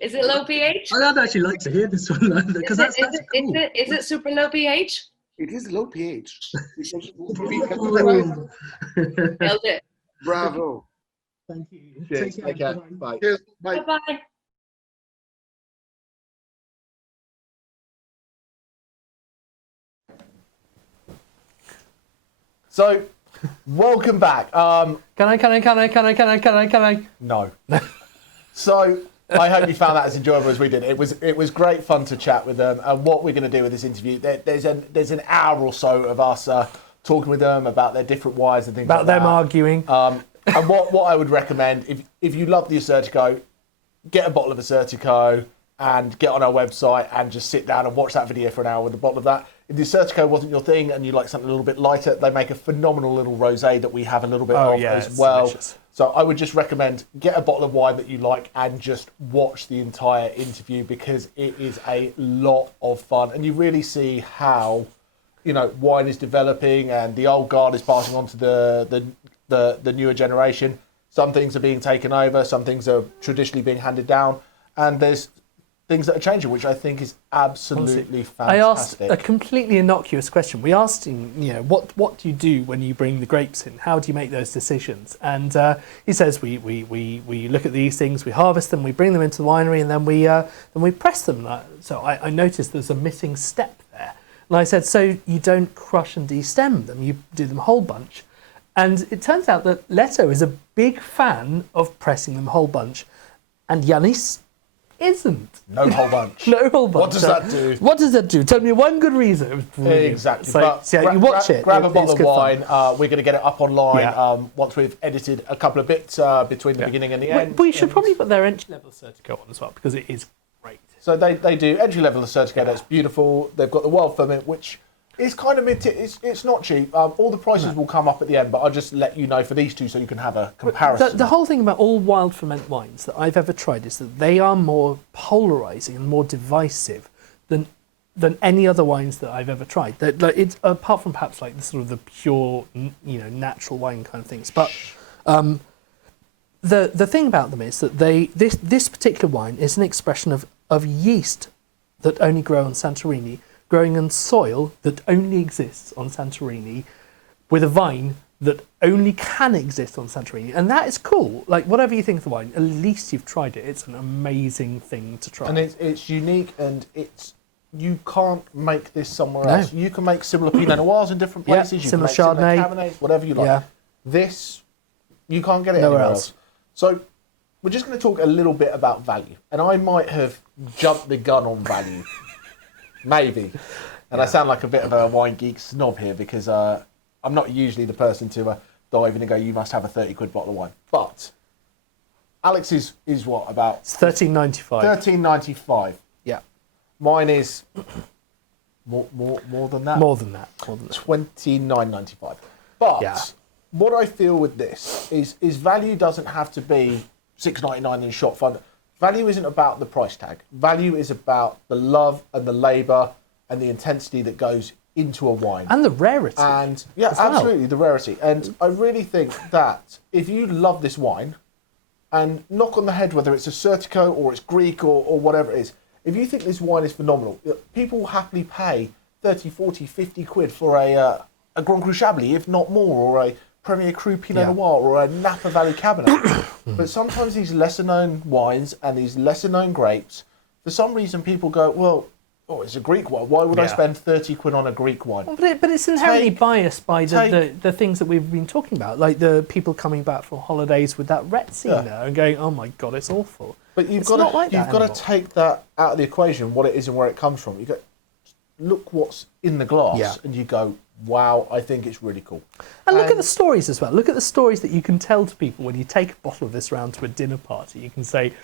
Is it low pH? I'd actually like to hear this one because that's cool. Is it super low pH? It is low pH. Nailed it. Bravo. Thank you. Cheers. Take care. Bye. Cheers. Bye. Bye-bye. So, welcome back. Can I? No. So, I hope you found that as enjoyable as we did. It was great fun to chat with them. And what we're going to do with this interview, there's an hour or so of us talking with them about their different wines and things About like them arguing. And what I would recommend, if you love the Assertico, get a bottle of Assertico and get on our website and just sit down and watch that video for an hour with a bottle of that. If the Assertico wasn't your thing and you like something a little bit lighter, they make a phenomenal little rosé that we have a little bit of as well. Delicious. So I would just recommend get a bottle of wine that you like and just watch the entire interview because it is a lot of fun and you really see how, wine is developing and the old guard is passing on to the newer generation. Some things are being taken over, some things are traditionally being handed down, and there's things that are changing, which I think is absolutely fantastic. I asked a completely innocuous question. We asked him, what do you do when you bring the grapes in? How do you make those decisions? And he says we look at these things, we harvest them, we bring them into the winery, and then we press them. So I noticed there's a missing step there. And I said, so you don't crush and destem them, you do them whole bunch. And it turns out that Leto is a big fan of pressing them whole bunch, and Yanis isn't. No whole bunch. No whole bunch. What does that do? What does that do? Tell me one good reason. Exactly. So you watch it. Grab a bottle of wine. We're going to get it up online once we've edited a couple of bits between the beginning and the end. We should probably put their entry-level Assertico on as well because it is great. So they do entry-level Assertico. That's beautiful. They've got the wild ferment, which is kind of it's not cheap. All the prices will come up at the end, but I'll just let you know for these two so you can have a comparison. The whole thing about all wild ferment wines that I've ever tried is that they are more polarizing and more divisive than any other wines that I've ever tried. It's apart from perhaps like the sort of the pure, natural wine kind of things. But the thing about them is that this particular wine is an expression of yeast that only grow on Santorini, growing in soil that only exists on Santorini, with a vine that only can exist on Santorini. And that is cool. Like, whatever you think of the wine, at least you've tried it. It's an amazing thing to try. And it's unique, and you can't make this somewhere else. You can make similar Pinot Noirs in different places. You similar can make Chardonnay. similar Cabernets, whatever you like. Yeah. This, you can't get it Nowhere anywhere else. else. So we're just going to talk a little bit about value. And I might have jumped the gun on value. Maybe. And I sound like a bit of a wine geek snob here because I'm not usually the person to dive in and go, you must have a 30 quid bottle of wine. But Alex is what, about? It's $13.95. $13.95. Yeah. Mine is more than that. More than that. $29.95. But what I feel with this is value doesn't have to be $6.99 in shop front. Value isn't about the price tag. Value is about the love and the labour and the intensity that goes into a wine. And the rarity. And absolutely, the rarity. And I really think that if you love this wine, and knock on the head whether it's Assertico or it's Greek or whatever it is, if you think this wine is phenomenal, people will happily pay 30, 40, 50 quid for a Grand Cru Chablis, if not more, or a Premier Cru Pinot Noir or a Napa Valley Cabernet. But sometimes these lesser known wines and these lesser known grapes, for some reason people go, well, oh, it's a Greek wine. Why would I Yeah. spend 30 quid on a Greek wine? Well, but it's inherently biased by take- the things that we've been talking about, like the people coming back from holidays with that Retzina and going, oh my God, it's awful. But you've It's got not to like that you've got to anymore. take that out of the equation, what it is and where it comes from. You go, look what's in the glass, Yeah. and you go, wow, I think it's really cool. And look at the stories as well. Look at the stories that you can tell to people when you take a bottle of this round to a dinner party. You can say,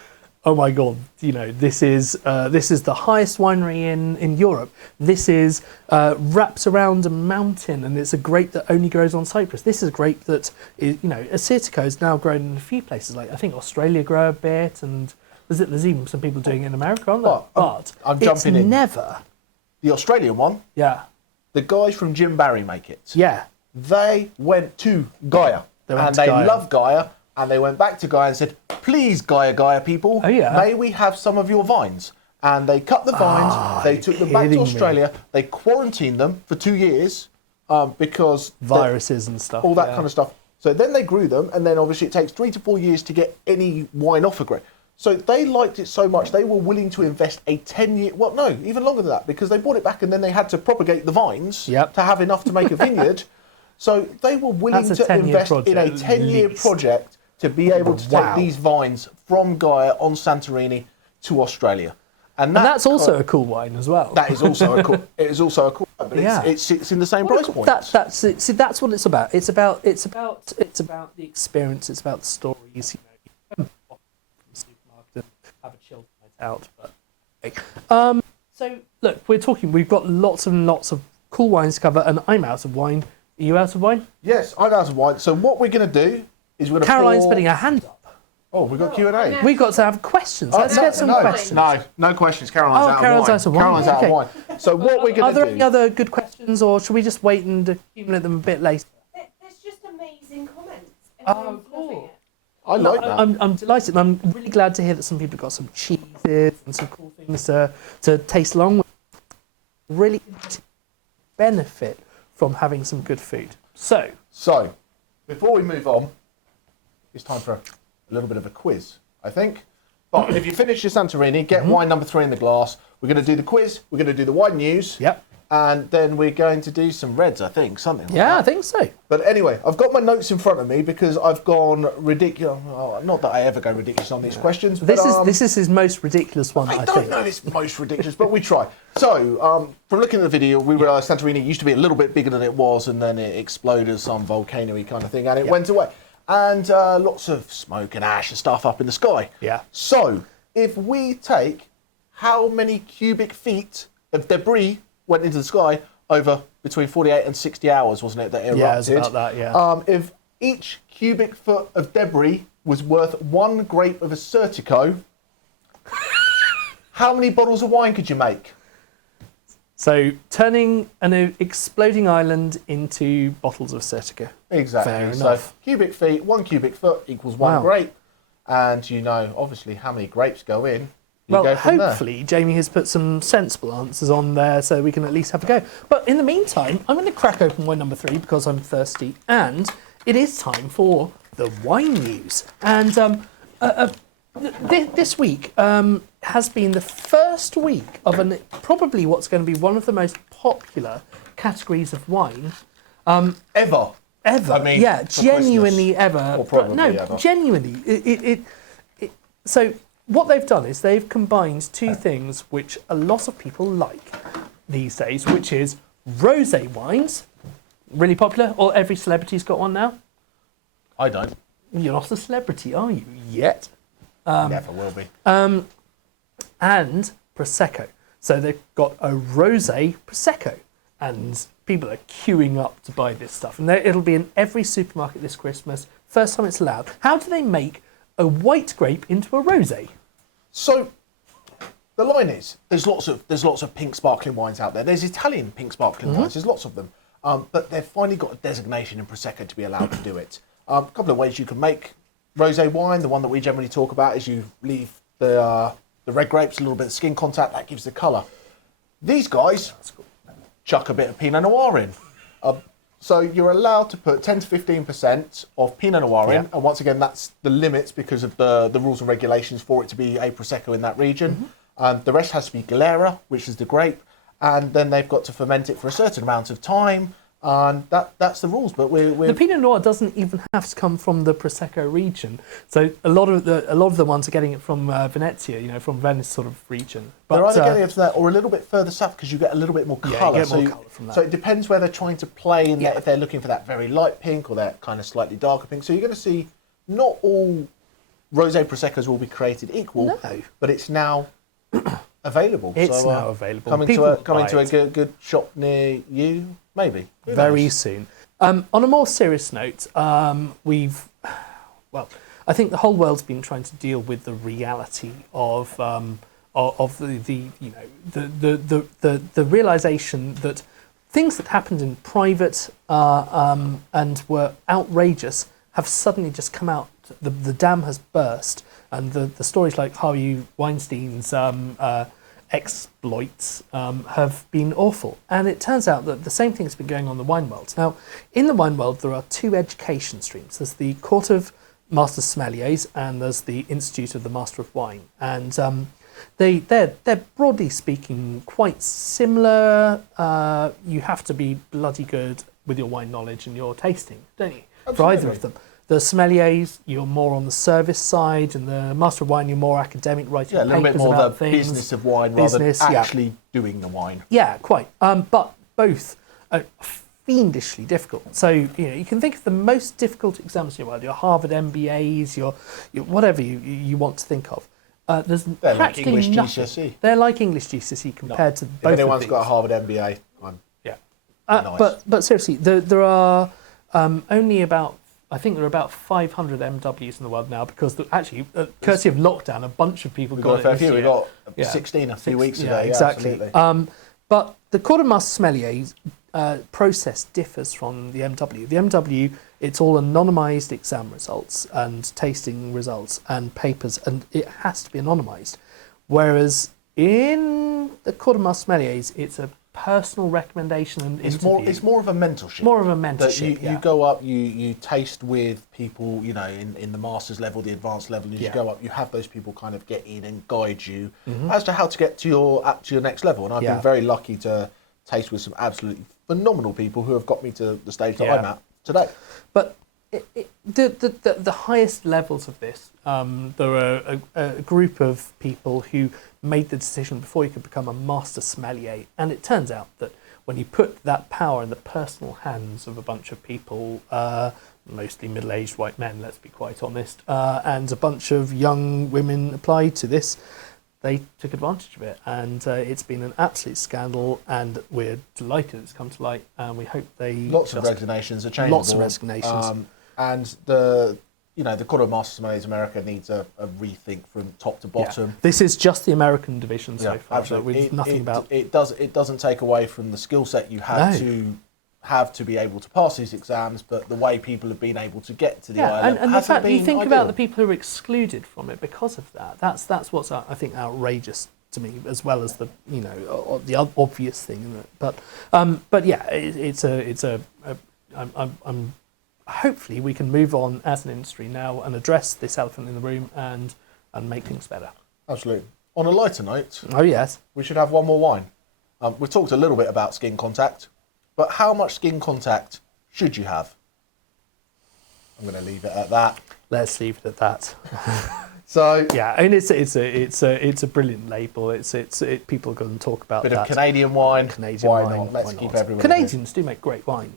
oh my God, you know, this is the highest winery in Europe. This is wraps around a mountain, and it's a grape that only grows on Cyprus. This is a grape that is, you know, Assyrtiko is now grown in a few places. Like I think Australia grow a bit, and there's even some people doing it in America, aren't there? But I'm it's jumping in. never. The Australian one, Yeah. the guys from Jim Barry make it. Yeah. They went to Gaia, went and to they Gaia. love Gaia, and they went back to Gaia and said, please, Gaia people, Oh, yeah. may we have some of your vines? And they cut the vines, they took them back to kidding me. Australia, they quarantined them for 2 years because Viruses and stuff. all that yeah. kind of stuff. So then they grew them, and then obviously it takes 3 to 4 years to get any wine off a grape. So they liked it so much, they were willing to invest a 10-year, well, no, even longer than that, because they brought it back and then they had to propagate the vines Yep. to have enough to make a vineyard. So they were willing That's a to 10-year invest in a project, 10-year least. project to be able to Wow. take these vines from Gaia on Santorini to Australia. And that's also a cool wine as well. That is also a cool. It is also a cool, but Yeah. it sits in the same Well, price point. That's it. See, that's what it's about. It's about the experience. It's about the stories. You know, you can go from the supermarket and have a chilled night out. But so look, we've got lots and lots of cool wines to cover, and I'm out of wine. Are you out of wine? Yes, I'm out of wine. So what we're going to do is we're going to. Caroline's putting her hand up. Oh, we've got Q&A. We've got to have questions. Let's get some questions. No questions. Caroline's out Caroline's of wine. out of wine. Caroline's out Okay. of wine. So what we're Are going there to any do? other good questions, or should we just wait and accumulate them a bit later? There's just amazing comments. Oh, Everyone's loving cool. it. I like that. I'm delighted. And I'm really glad to hear that some people have got some cheeses and some cool things to taste along with. Really benefit from having some good food. So, Before we move on, it's time for a little bit of a quiz, I think. But if you finish your Santorini, get wine number 3 in the glass. We're going to do the quiz. We're going to do the wine news. Yep. And then we're going to do some reds, I think, something like yeah, that. I think so. But anyway, I've got my notes in front of me because I've gone ridiculous. Oh, not that I ever go ridiculous on these questions. But, This is his most ridiculous one, I I don't think. know it's most ridiculous, but we try. So, from looking at the video, we realised Santorini used to be a little bit bigger than it was, and then it exploded as some volcano-y kind of thing, and it went away. And lots of smoke and ash and stuff up in the sky. Yeah. So, if we take how many cubic feet of debris went into the sky over between 48 and 60 hours, wasn't it, that it erupted? Yeah, it's about that, yeah. If each cubic foot of debris was worth 1 grape of Assyrtiko, how many bottles of wine could you make? So, turning an exploding island into bottles of Assyrtiko. Exactly. Fair So enough. cubic feet, 1 cubic foot equals 1 Wow. grape. And you know, obviously, how many grapes go in. You Well, go from there. hopefully, Jamie has put some sensible answers on there so we can at least have a go. But in the meantime, I'm going to crack open wine number 3 because I'm thirsty, and it is time for the wine news. And this week has been the first week of probably what's going to be one of the most popular categories of wine Ever. ever. I mean, yeah, for genuinely Christmas. ever. Or probably no, ever. genuinely. So what they've done is they've combined 2 things which a lot of people like these days, which is rosé wines, really popular, or every celebrity's got one now. I don't. You're not a celebrity, are you? Yet. Never will be. And Prosecco. So they've got a rosé Prosecco, and people are queuing up to buy this stuff. And it'll be in every supermarket this Christmas. First time it's allowed. How do they make a white grape into a rosé? So the line is there's lots of pink sparkling wines out there. There's Italian pink sparkling wines. There's lots of them, but they've finally got a designation in Prosecco to be allowed to do it. A couple of ways you can make rosé wine. The one that we generally talk about is you leave the red grapes a little bit of skin contact. That gives the colour. These guys chuck a bit of Pinot Noir in. So you're allowed to put 10 to 15% of Pinot Noir in, and once again, that's the limits because of the rules and regulations for it to be a Prosecco in that region. The rest has to be Galera, which is the grape, and then they've got to ferment it for a certain amount of time. And that's the rules. But the Pinot Noir doesn't even have to come from the Prosecco region. So a lot of the ones are getting it from Venezia, from Venice sort of region. But they're either getting it from that or a little bit further south because you get a little bit more colour. You get more colour from that. So it depends where they're trying to play in that, if they're looking for that very light pink or that kind of slightly darker pink. So you're going to see not all rosé Proseccos will be created equal, No. but it's now available. It's now available. Coming to a good shop near you, maybe. Very soon. On a more serious note, I think the whole world's been trying to deal with the reality of the realization that things that happened in private and were outrageous have suddenly just come out. The dam has burst, and the stories like Harvey Weinstein's exploits have been awful. And it turns out that the same thing has been going on in the wine world. Now, in the wine world, there are two education streams. There's the Court of Master Sommeliers and there's the Institute of the Master of Wine. And they're broadly speaking quite similar. You have to be bloody good with your wine knowledge and your tasting, don't you? Absolutely. For either of them. The sommeliers, you're more on the service side, and the master of wine, you're more academic, writing papers about things. A little bit more the business of wine rather than actually doing the wine. Yeah, quite. But both are fiendishly difficult. So you can think of the most difficult exams in your world. Your Harvard MBAs, your whatever you want to think of. There's They're like practically English nothing. GCSE. They're like English GCSE compared to both of these. If anyone's got a Harvard MBA, I'm nice. But seriously, there are only about. I think there are about 500 MWs in the world now because actually, courtesy of lockdown, a bunch of people got it this year. We got 16 a few weeks ago. Yeah, exactly. But the Court of Master Sommeliers process differs from the MW. The MW, it's all anonymised exam results and tasting results and papers, and it has to be anonymised. Whereas in the Court of Master Sommeliers, it's a personal recommendation and it's more of a mentorship. More of a mentorship. You go up, you taste with people, in the master's level, the advanced level. You go up, you have those people kind of get in and guide you as to how to get to your next level. And I've been very lucky to taste with some absolutely phenomenal people who have got me to the stage that I'm at today. But the highest levels of this, there are a group of people who made the decision before you could become a master sommelier, and it turns out that when you put that power in the personal hands of a bunch of people, mostly middle-aged white men, let's be quite honest, and a bunch of young women applied to this, they took advantage of it, and it's been an absolute scandal, and we're delighted it's come to light, and we hope lots of resignations are changeable. Lots of resignations. And the Court of Master Sommeliers America needs a rethink from top to bottom. Yeah. This is just the American division so far. Absolutely. So it doesn't take away from the skill set you have to be able to pass these exams, but the way people have been able to get to the island and the fact that you think ideal. about the people who are excluded from it because of that. That's what's I think outrageous to me, as well as the the obvious thing. But yeah, I'm hopefully we can move on as an industry now and address this elephant in the room and make things better. Absolutely. On a lighter note, oh yes, we should have one more wine. We've talked a little bit about skin contact, but how much skin contact should you have? I'm going to leave it at that. Let's leave it at that. So yeah, and it's a brilliant label. People are going to talk about bit that. Of Canadian wine. Why not? Let's keep everyone. Canadians do make great wine.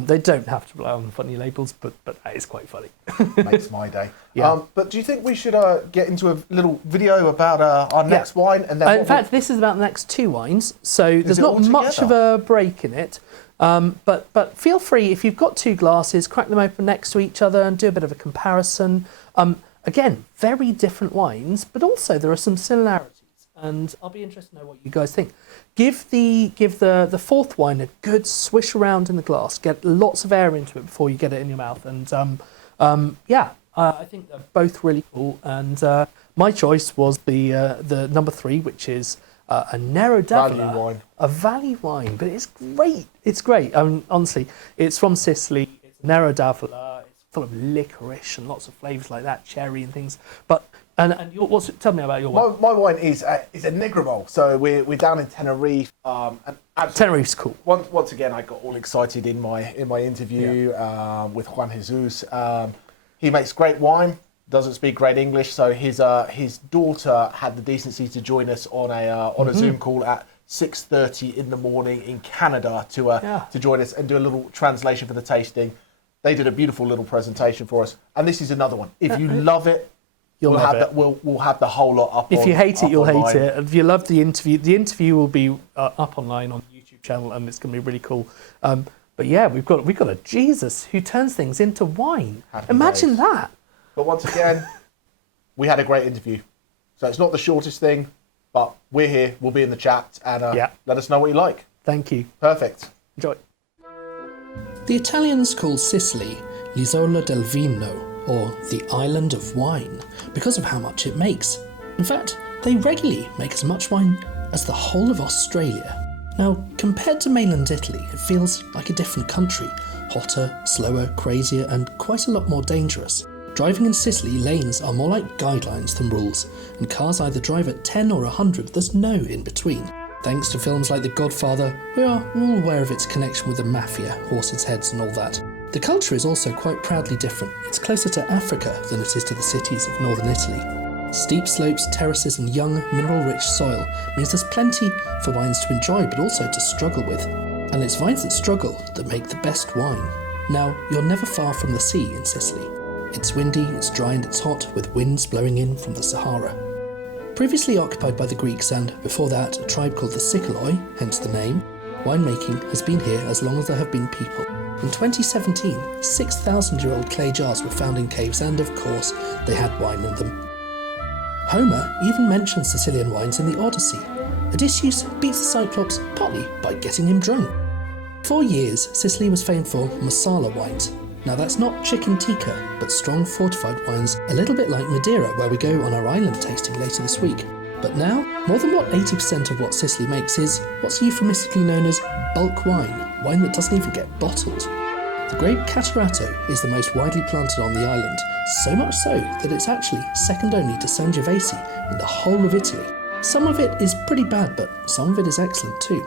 They don't have to rely on funny labels, but that is quite funny. Makes my day. Yeah. But do you think we should get into a little video about our next wine? And then in fact, this is about the next two wines, so there's not much of a break in it. But feel free, if you've got two glasses, crack them open next to each other and do a bit of a comparison. Again, very different wines, but also there are some similarities. And I'll be interested to know what you guys think. Give the fourth wine a good swish around in the glass. Get lots of air into it before you get it in your mouth. And I think they're both really cool. And my choice was the number 3, which is a Nero d'Avola, value wine. A value wine, but it's great. It's great. I mean, honestly, it's from Sicily. It's Nero d'Avola. It's full of licorice and lots of flavours like that, cherry and things. But tell me about your wine. My wine is a Negremol. So we're down in Tenerife. And Tenerife's cool. Once again, I got all excited in my interview with Juan Jesus. He makes great wine. Doesn't speak great English, so his daughter had the decency to join us on a Zoom call at 6:30 in the morning in Canada to join us and do a little translation for the tasting. They did a beautiful little presentation for us, and this is another one. If you love it, we'll have the whole lot up. If you hate it, you'll online. hate it. If you love the interview will be up online on the YouTube channel, and it's going to be really cool. But yeah, we've got a Jesus who turns things into wine. Imagine that. But once again, we had a great interview. So it's not the shortest thing, but we're here. We'll be in the chat, and let us know what you like. Thank you. Perfect. Enjoy. The Italians call Sicily l'Isola del Vino, or the Island of Wine, because of how much it makes. In fact, they regularly make as much wine as the whole of Australia. Now, compared to mainland Italy, it feels like a different country. Hotter, slower, crazier, and quite a lot more dangerous. Driving in Sicily, lanes are more like guidelines than rules, and cars either drive at 10 or 100, there's no in between. Thanks to films like The Godfather, we are all aware of its connection with the mafia, horses' heads and all that. The culture is also quite proudly different. It's closer to Africa than it is to the cities of northern Italy. Steep slopes, terraces and young, mineral-rich soil means there's plenty for wines to enjoy but also to struggle with. And it's vines that struggle that make the best wine. Now, you're never far from the sea in Sicily. It's windy, it's dry and it's hot, with winds blowing in from the Sahara. Previously occupied by the Greeks and, before that, a tribe called the Sicily, hence the name, winemaking has been here as long as there have been people. In 2017, 6,000-year-old clay jars were found in caves and, of course, they had wine in them. Homer even mentions Sicilian wines in the Odyssey. Odysseus beats the Cyclops partly by getting him drunk. For years, Sicily was famed for Marsala wines. Now that's not chicken tikka, but strong fortified wines, a little bit like Madeira, where we go on our island tasting later this week. But now, more than 80% of what Sicily makes is what's euphemistically known as bulk wine that doesn't even get bottled. The grape Catarato is the most widely planted on the island, so much so that it's actually second only to Sangiovese in the whole of Italy. Some of it is pretty bad, but some of it is excellent too.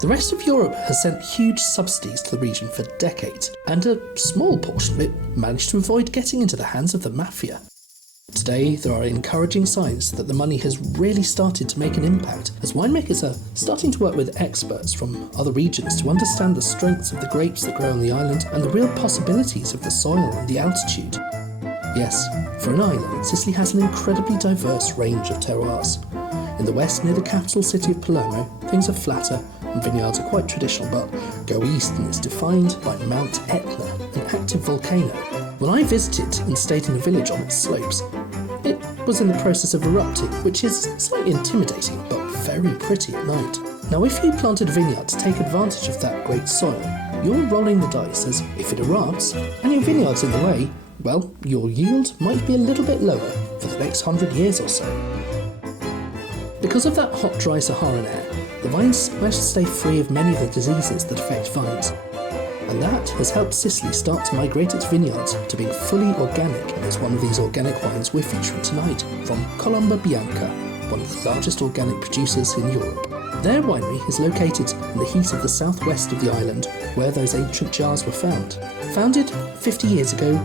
The rest of Europe has sent huge subsidies to the region for decades, and a small portion of it managed to avoid getting into the hands of the mafia. Today, there are encouraging signs that the money has really started to make an impact, as winemakers are starting to work with experts from other regions to understand the strengths of the grapes that grow on the island and the real possibilities of the soil and the altitude. Yes, for an island, Sicily has an incredibly diverse range of terroirs. In the west, near the capital city of Palermo, things are flatter and vineyards are quite traditional, but go east and it's defined by Mount Etna, an active volcano. When I visited and stayed in a village on its slopes, it was in the process of erupting, which is slightly intimidating, but very pretty at night. Now, if you planted a vineyard to take advantage of that great soil, you're rolling the dice, as if it erupts and your vineyard's in the way, well, your yield might be a little bit lower for the next 100 years or so. Because of that hot, dry Saharan air, the vines manage to stay free of many of the diseases that affect vines. And that has helped Sicily start to migrate its vineyards to being fully organic, as one of these organic wines we're featuring tonight, from Colomba Bianca, one of the largest organic producers in Europe. Their winery is located in the heat of the southwest of the island, where those ancient jars were found. Founded 50 years ago,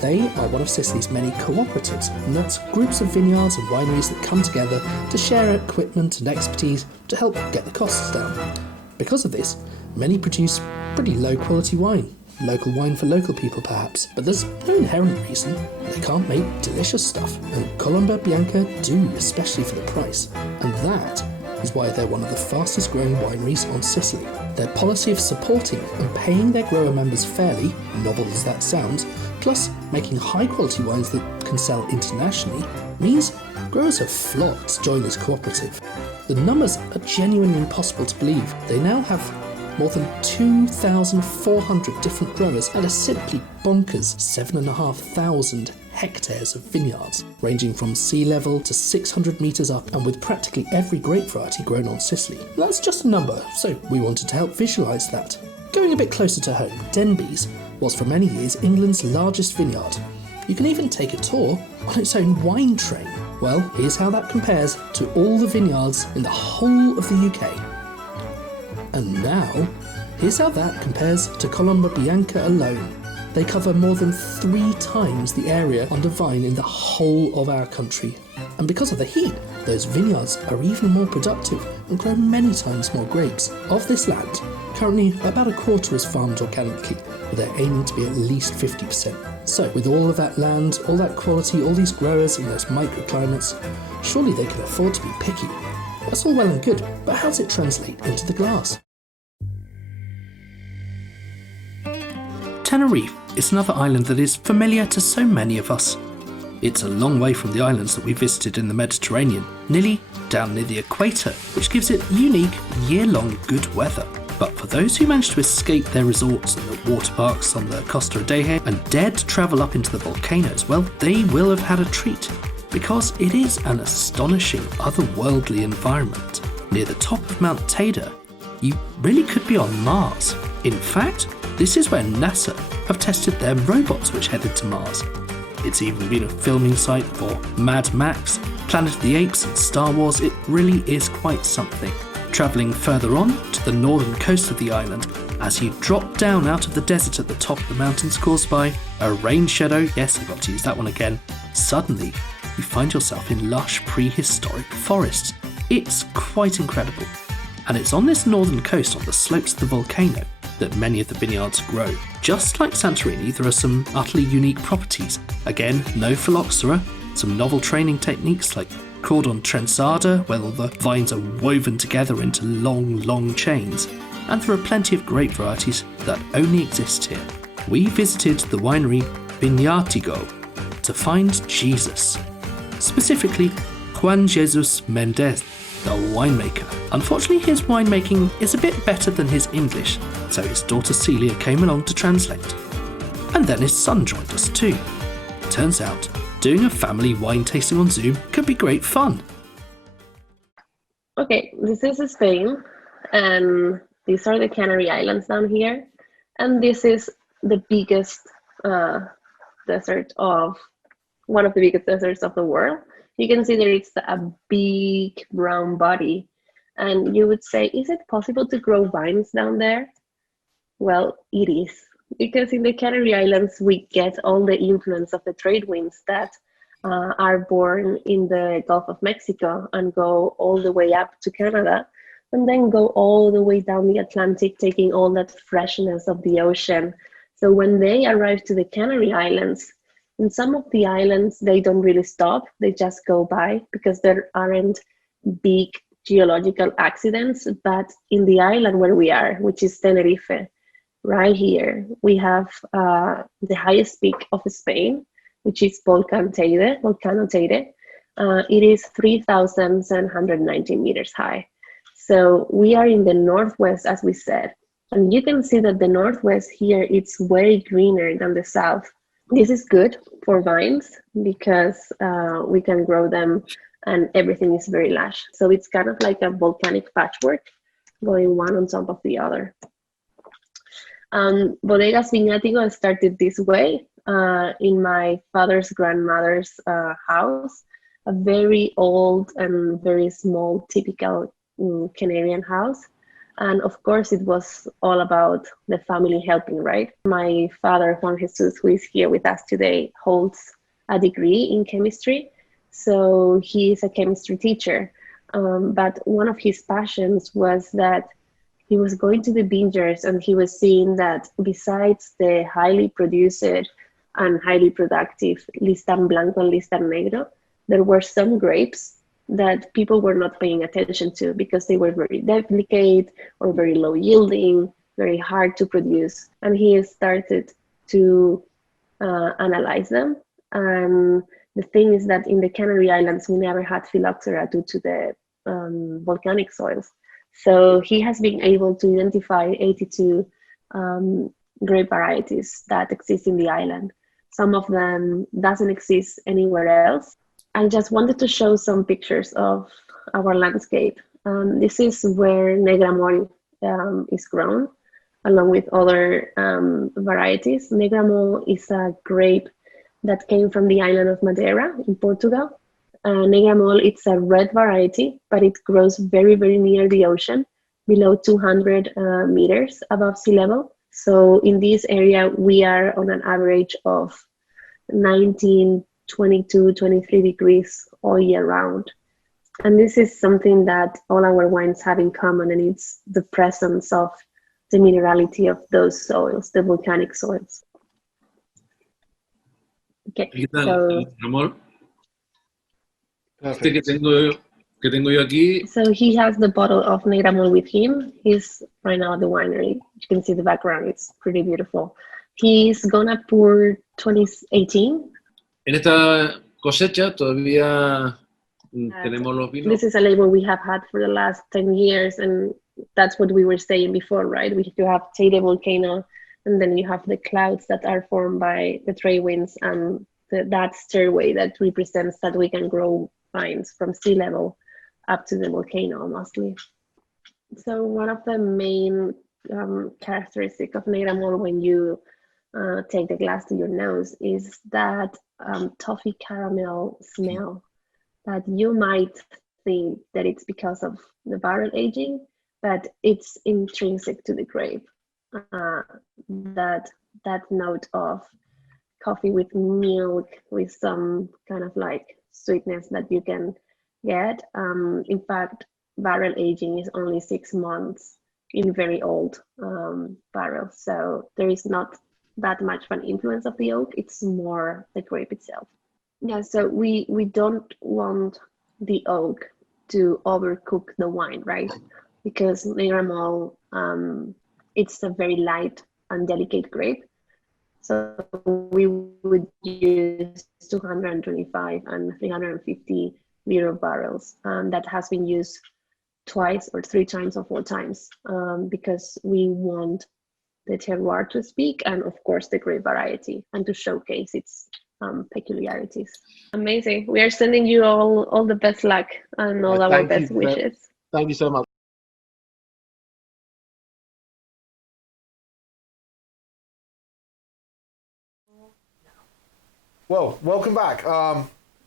they are one of Sicily's many cooperatives, and that's groups of vineyards and wineries that come together to share equipment and expertise to help get the costs down. Because of this, many produce pretty low quality wine. Local wine for local people perhaps, but there's no inherent reason they can't make delicious stuff, and Colomba Bianca do, especially for the price. And that is why they're one of the fastest growing wineries on Sicily. Their policy of supporting and paying their grower members fairly, novel as that sounds, plus making high quality wines that can sell internationally, means growers have flocked to join this cooperative. The numbers are genuinely impossible to believe. They now have more than 2,400 different growers and a simply bonkers 7,500 hectares of vineyards, ranging from sea level to 600 metres up, and with practically every grape variety grown on Sicily. That's just a number, so we wanted to help visualise that. Going a bit closer to home, Denbies, was for many years England's largest vineyard. You can even take a tour on its own wine train. Well, here's how that compares to all the vineyards in the whole of the UK. And now, here's how that compares to Colomba Bianca alone. They cover more than 3 times the area under vine in the whole of our country. And because of the heat, those vineyards are even more productive and grow many times more grapes. Of this land, currently about a quarter is farmed organically, but they're aiming to be at least 50%. So with all of that land, all that quality, all these growers in those microclimates, surely they can afford to be picky. That's all well and good, but how does it translate into the glass? Tenerife is another island that is familiar to so many of us. It's a long way from the islands that we visited in the Mediterranean, nearly down near the equator, which gives it unique, year-long good weather. But for those who managed to escape their resorts and the water parks on the Costa Adeje and dared to travel up into the volcanoes, well, they will have had a treat, because it is an astonishing, otherworldly environment. Near the top of Mount THIRA, you really could be on Mars. In fact, this is where NASA have tested their robots which headed to Mars. It's even been a filming site for Mad Max, Planet of the Apes and Star Wars. It really is quite something. Travelling further on to the northern coast of the island, as you drop down out of the desert at the top of the mountains caused by a rain shadow, yes, I got to use that one again, suddenly you find yourself in lush prehistoric forests. It's quite incredible. And it's on this northern coast on the slopes of the volcano that many of the vineyards grow. Just like Santorini, there are some utterly unique properties. Again, no phylloxera, some novel training techniques like cordon trenzada, where all the vines are woven together into long chains, and there are plenty of grape varieties that only exist here. We visited the winery Viñártigo to find Jesus, specifically Juan Jesus Mendez, the winemaker. Unfortunately, his winemaking is a bit better than his English, so his daughter Celia came along to translate. And then his son joined us too. Turns out, doing a family wine tasting on Zoom could be great fun. Okay, this is Spain, and these are the Canary Islands down here, and this is the biggest one of the biggest deserts of the world. You can see there it's a big brown body, and you would say, is it possible to grow vines down there? Well, it is, because in the Canary Islands we get all the influence of the trade winds that are born in the Gulf of Mexico and go all the way up to Canada, and then go all the way down the Atlantic, taking all that freshness of the ocean. So when they arrive to the Canary Islands, in some of the islands, they don't really stop, they just go by because there aren't big geological accidents. But in the island where we are, which is Tenerife, right here, we have the highest peak of Spain, which is Volcano Teide. It is 3,790 meters high. So we are in the northwest, as we said. And you can see that the northwest here, it's way greener than the south. This is good for vines because we can grow them and everything is very lush. So it's kind of like a volcanic patchwork going one on top of the other. Bodegas Viñártigo started this way in my father's grandmother's house, a very old and very small, typical Canarian house. And of course, it was all about the family helping, right? My father, Juan Jesus, who is here with us today, holds a degree in chemistry. So he is a chemistry teacher. But one of his passions was that he was going to the vineyards and he was seeing that besides the highly produced and highly productive Listán Blanco and Listán Negro, there were some grapes that people were not paying attention to because they were very delicate or very low yielding, very hard to produce. And he started to analyze them. And the thing is that in the Canary Islands, we never had phylloxera due to the volcanic soils. So he has been able to identify 82 grape varieties that exist in the island. Some of them doesn't exist anywhere else. I just wanted to show some pictures of our landscape. This is where Negra Mole is grown. along with other varieties. Negramol is a grape that came from the island of Madeira in Portugal. Negramol, it's a red variety, but it grows very, very near the ocean, below 200 meters above sea level. So in this area, we are on an average of 19, 22, 23 degrees all year round. And this is something that all our wines have in common, and it's the presence of the minerality of those soils, the volcanic soils. Okay, so, amor. Este que tengo yo aquí. So he has the bottle of Negramol with him. He's right now at the winery. You can see the background, it's pretty beautiful. He's gonna pour 2018. En esta cosecha todavía tenemos los vinos. This is a label we have had for the last 10 years, and that's what we were saying before, right? You have Teide volcano, and then you have the clouds that are formed by the trade winds, and that stairway that represents that we can grow vines from sea level up to the volcano mostly. So one of the main characteristics of Negramol when you take the glass to your nose is that toffee caramel smell that you might think that it's because of the barrel aging, but it's intrinsic to the grape. That note of coffee with milk, with some kind of like sweetness that you can get. In fact, barrel aging is only 6 months in very old barrels, so there is not that much of an influence of the oak. It's more the grape itself. Yeah, so we don't want the oak to overcook the wine, right? Because Negramol, it's a very light and delicate grape. So we would use 225 and 350 liter barrels that has been used twice or 3 times or 4 times because we want the terroir to speak, and of course the grape variety, and to showcase its peculiarities. Amazing. We are sending you all the best luck and all our best wishes. Thank you so much. Well, welcome back.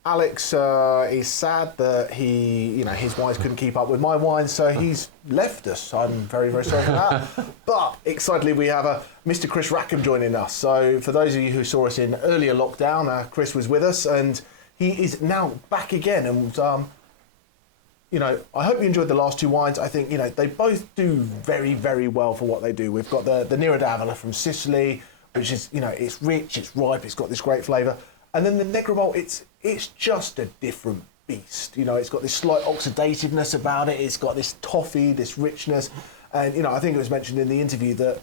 Alex is sad that his wines couldn't keep up with my wines, so he's left us. I'm very, very sorry for that. But excitedly, we have Mr. Chris Rackham joining us. So for those of you who saw us in earlier lockdown, Chris was with us, and he is now back again. And I hope you enjoyed the last 2 wines. I think they both do very, very well for what they do. We've got the Nera d'Avola from Sicily, which is it's rich, it's ripe, it's got this great flavour. And then the Negramol, it's just a different beast. It's got this slight oxidativeness about it. It's got this toffee, this richness. And, I think it was mentioned in the interview that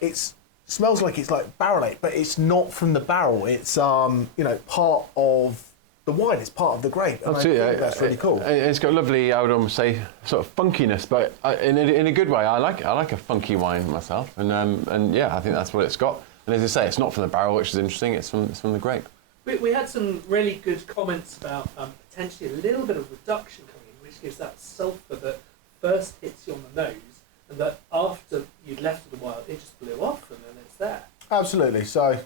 it smells like it's like barrel aged, but it's not from the barrel. It's, part of the wine. It's part of the grape. And absolutely. I think that's really cool. It's got lovely, I would almost say, sort of funkiness, but in a good way. I like a funky wine myself. And yeah, I think that's what it's got. And as I say, it's not from the barrel, which is interesting. It's from the grape. We had some really good comments about potentially a little bit of reduction coming in, which gives that sulphur that first hits you on the nose, and that after you'd left it a while, it just blew off, and then it's there. Absolutely. So,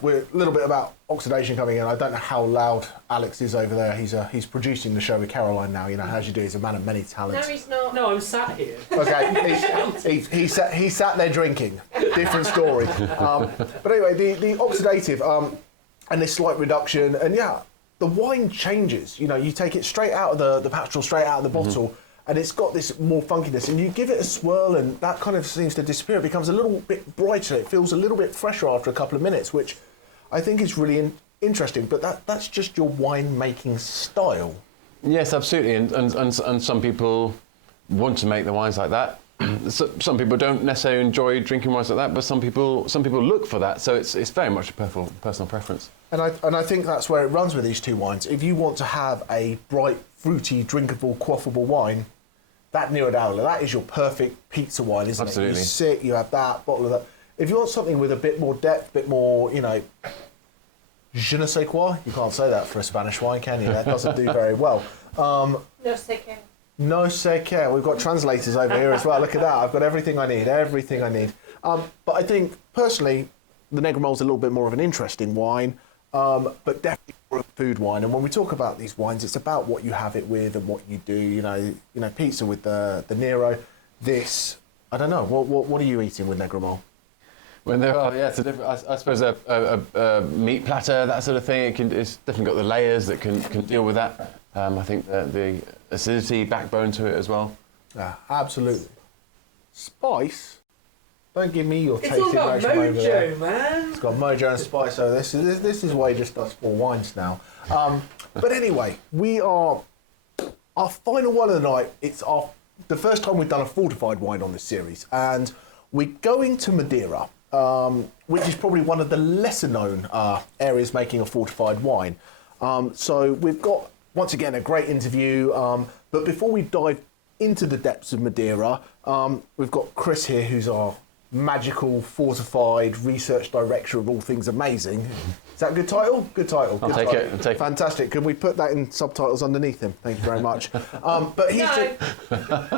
we're a little bit about oxidation coming in. I don't know how loud Alex is over there. He's producing the show with Caroline now. As you do, he's a man of many talents. No, he's not. No, I was sat here. Okay, he sat there drinking. Different story. But anyway, the oxidative. And this slight reduction, and the wine changes. You take it straight out of the pastoral, straight out of the bottle, and it's got this more funkiness. And you give it a swirl, and that kind of seems to disappear. It becomes a little bit brighter. It feels a little bit fresher after a couple of minutes, which I think is really interesting. But that's just your wine making style. Yes, absolutely. And some people want to make the wines like that. Some people don't necessarily enjoy drinking wines like that, but some people look for that. So it's very much a personal preference. And I think that's where it runs with these 2 wines. If you want to have a bright, fruity, drinkable, quaffable wine, that Nera d'Avola, that is your perfect pizza wine, isn't Absolutely. it? You sit, you have that bottle of that. If you want something with a bit more depth, a bit more, je ne sais quoi. You can't say that for a Spanish wine, can you? That doesn't do very well. No sé qué. No se qué. We've got translators over here as well. Look at that. I've got everything I need. But I think, personally, the Negromole's a little bit more of an interesting wine, but definitely more a food wine. And when we talk about these wines, it's about what you have it with and what you do. You know, pizza with the Nero. This, I don't know. What are you eating with Negromole? When there are, yeah, it's a different. I suppose a meat platter, that sort of thing. It's definitely got the layers that can deal with that. I think the acidity backbone to it as well. Yeah, absolutely. Spice. Don't give me your It's tasting all about notion over there. mojo, man. It's got mojo and spice. So this is why he just does 4 wines now. But anyway, we are our final one of the night. It's the first time we've done a fortified wine on this series, and we're going to Madeira, which is probably one of the lesser known areas making a fortified wine. So we've got, once again, a great interview. But before we dive into the depths of Madeira, we've got Chris here, who's our magical fortified research director of all things amazing. Is that a good title? Good title. I'll take it. Fantastic. Can we put that in subtitles underneath him? Thank you very much. But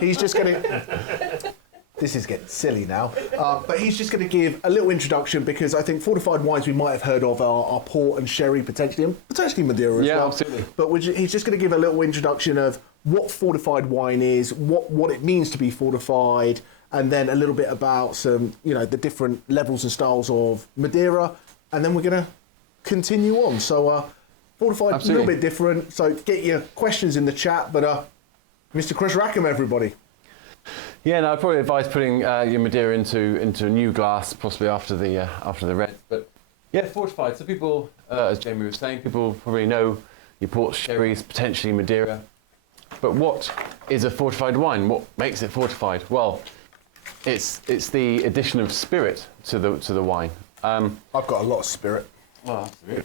he's just going to... This is getting silly now. But he's just going to give a little introduction, because I think fortified wines we might have heard of are port and sherry potentially, and potentially Madeira as well. Yeah, absolutely. But he's just going to give a little introduction of what fortified wine is, what it means to be fortified, and then a little bit about some, the different levels and styles of Madeira, and then we're going to continue on. So fortified, absolutely. A little bit different. So get your questions in the chat, but Mr. Chris Rackham, everybody. Yeah, no, I'd probably advise putting your Madeira into a new glass, possibly after the red. But yeah, fortified. So people, as Jamie was saying, people probably know your ports, sherries, potentially Madeira. But what is a fortified wine? What makes it fortified? Well, it's the addition of spirit to the wine. I've got a lot of spirit. Well, absolutely.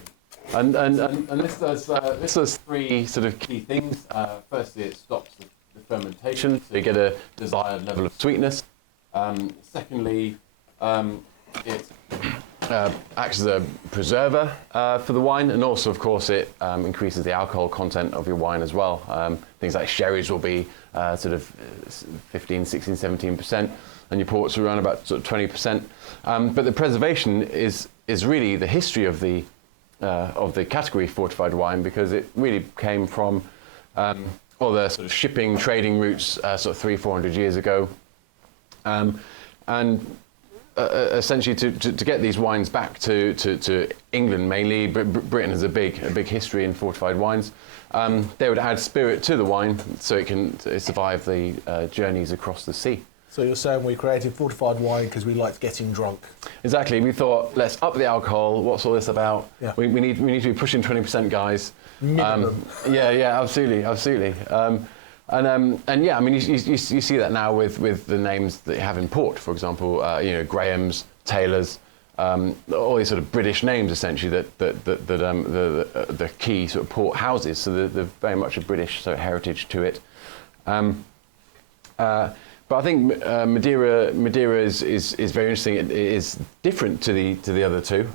And this does 3 sort of key things. Firstly, it stops the fermentation, so you get a desired level of sweetness. Secondly, it acts as a preserver for the wine, and also, of course, it increases the alcohol content of your wine as well. Things like sherries will be sort of 15, 16, 17%, and your ports are around about sort of 20%. But the preservation is really the history of the category fortified wine, because it really came from all the sort of shipping, trading routes sort of 300-400 years ago. And essentially to get these wines back to England mainly, Britain has a big history in fortified wines. They would add spirit to the wine so it can survive the journeys across the sea. So you're saying we created fortified wine because we liked getting drunk? Exactly. We thought, let's up the alcohol. What's all this about? Yeah. We need to be pushing 20%, guys. Yeah, absolutely. And yeah, I mean, you see that now with the names that you have in port, for example, Graham's, Taylor's, all these sort of British names essentially that the key sort of port houses. So they're very much a British sort of heritage to it. But I think Madeira is very interesting. It is different to the other 2,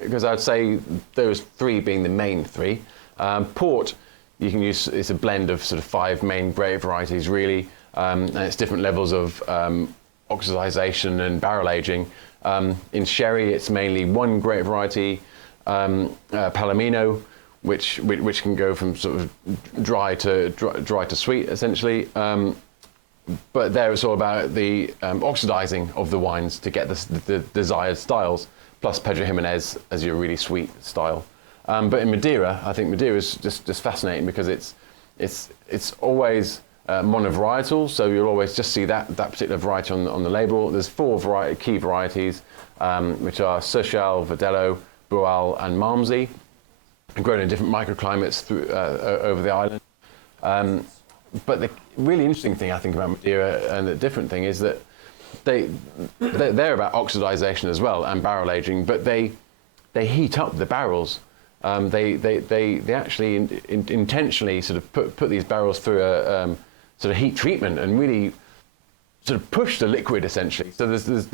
because I'd say those 3 being the main 3. Port, you can use, it's a blend of sort of 5 main grape varieties really, and it's different levels of oxidization and barrel aging. In sherry, it's mainly 1 grape variety, Palomino, which can go from sort of dry to sweet essentially. But there it's all about the oxidizing of the wines to get the desired styles, plus Pedro Jimenez as your really sweet style. But in Madeira, I think Madeira is just fascinating because it's always monovarietal, so you'll always just see that particular variety on the label. There's 4 key varieties, which are Social, Verdelho, Boal, and Malmsey, grown in different microclimates over the island. But the really interesting thing I think about Madeira, and the different thing, is that they're about oxidization as well and barrel aging, but they heat up the barrels. They actually intentionally sort of put these barrels through a sort of heat treatment and really sort of push the liquid essentially. So there's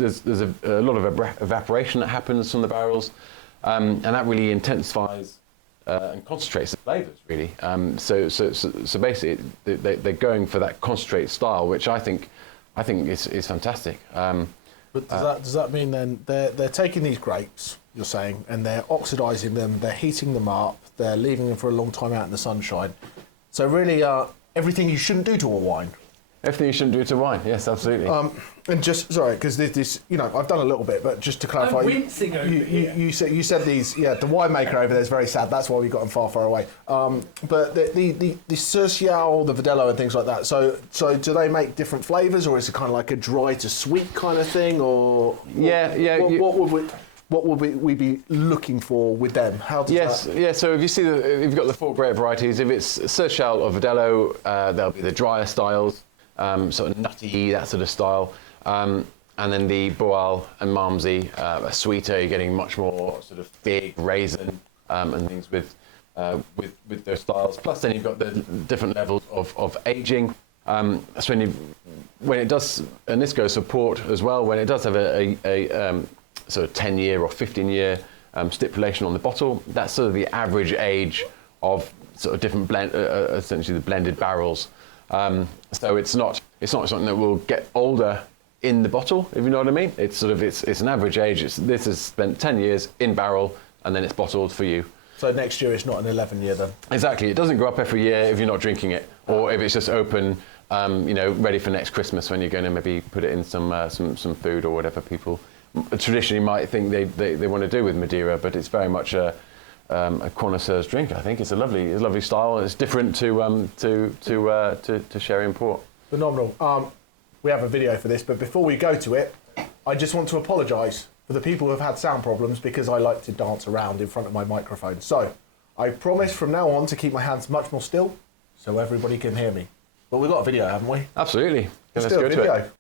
a lot of evaporation that happens from the barrels, and that really intensifies and concentrates the flavours really. So basically, they're going for that concentrate style, which I think is fantastic. But does that mean then they're taking these grapes, you're saying, and they're oxidising them, they're heating them up, they're leaving them for a long time out in the sunshine. So really, everything you shouldn't do to a wine. Everything you shouldn't do to wine, yes, absolutely. And just, sorry, because this, I've done a little bit, but just to clarify, I'm wincing over here. you said these, the winemaker over there is very sad, that's why we got him far, far away. But the Cercial, the Verdelho and things like that, so do they make different flavours, or is it kind of like a dry to sweet kind of thing, or... What would we be looking for with them? How does that... Yeah, so if you've got the 4 grape varieties, if it's Cercial or Verdelho, they'll be the drier styles, sort of nutty, that sort of style. And then the Boal and Malmsey are sweeter, you're getting much more sort of fig, raisin, and things with those styles. Plus then you've got the different levels of aging. So when it does, and this goes for port as well, when it does have a sort of 10-year or 15-year stipulation on the bottle, that's sort of the average age of sort of different essentially the blended barrels. So it's not something that will get older in the bottle, if you know what I mean. It's an average age. This has spent 10 years in barrel, and then it's bottled for you. So next year it's not an 11-year then? Exactly. It doesn't go up every year if you're not drinking it, or if it's just open, ready for next Christmas when you're going to maybe put it in some food or whatever people traditionally might think they want to do with Madeira, but it's very much a connoisseur's drink. I think it's a lovely style. It's different to sherry and port. Phenomenal. We have a video for this, but before we go to it, I just want to apologise for the people who have had sound problems because I like to dance around in front of my microphone. So I promise from now on to keep my hands much more still so everybody can hear me. But we've got a video, haven't we? Absolutely. Let's do go a to video. it.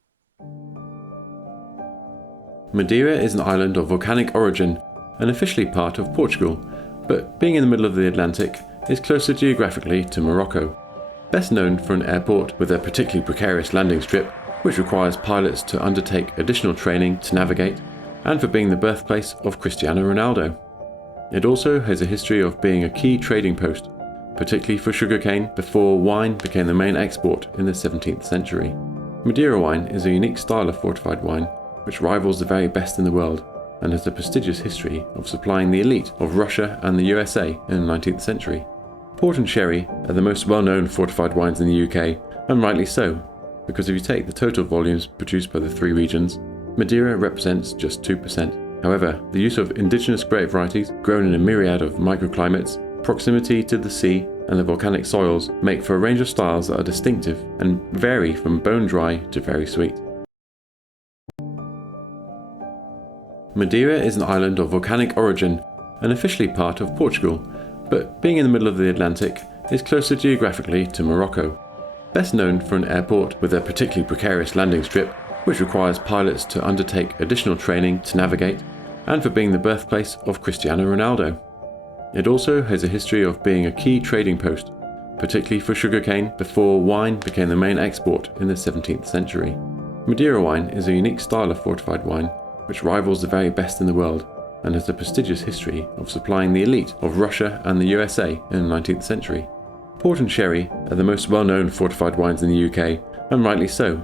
Madeira is an island of volcanic origin and officially part of Portugal, but being in the middle of the Atlantic is closer geographically to Morocco. Best known for an airport with a particularly precarious landing strip, which requires pilots to undertake additional training to navigate, and for being the birthplace of Cristiano Ronaldo. It also has a history of being a key trading post, particularly for sugarcane before wine became the main export in the 17th century. Madeira wine is a unique style of fortified wine which rivals the very best in the world and has a prestigious history of supplying the elite of Russia and the USA in the 19th century. Port and sherry are the most well-known fortified wines in the UK, and rightly so, because if you take the total volumes produced by the 3 regions, Madeira represents just 2%. However, the use of indigenous grape varieties grown in a myriad of microclimates, proximity to the sea and the volcanic soils make for a range of styles that are distinctive and vary from bone dry to very sweet. Madeira is an island of volcanic origin and officially part of Portugal, but being in the middle of the Atlantic is closer geographically to Morocco. Best known for an airport with a particularly precarious landing strip, which requires pilots to undertake additional training to navigate, and for being the birthplace of Cristiano Ronaldo. It also has a history of being a key trading post, particularly for sugarcane before wine became the main export in the 17th century. Madeira wine is a unique style of fortified wine which rivals the very best in the world and has a prestigious history of supplying the elite of Russia and the USA in the 19th century. Port and sherry are the most well-known fortified wines in the UK, and rightly so,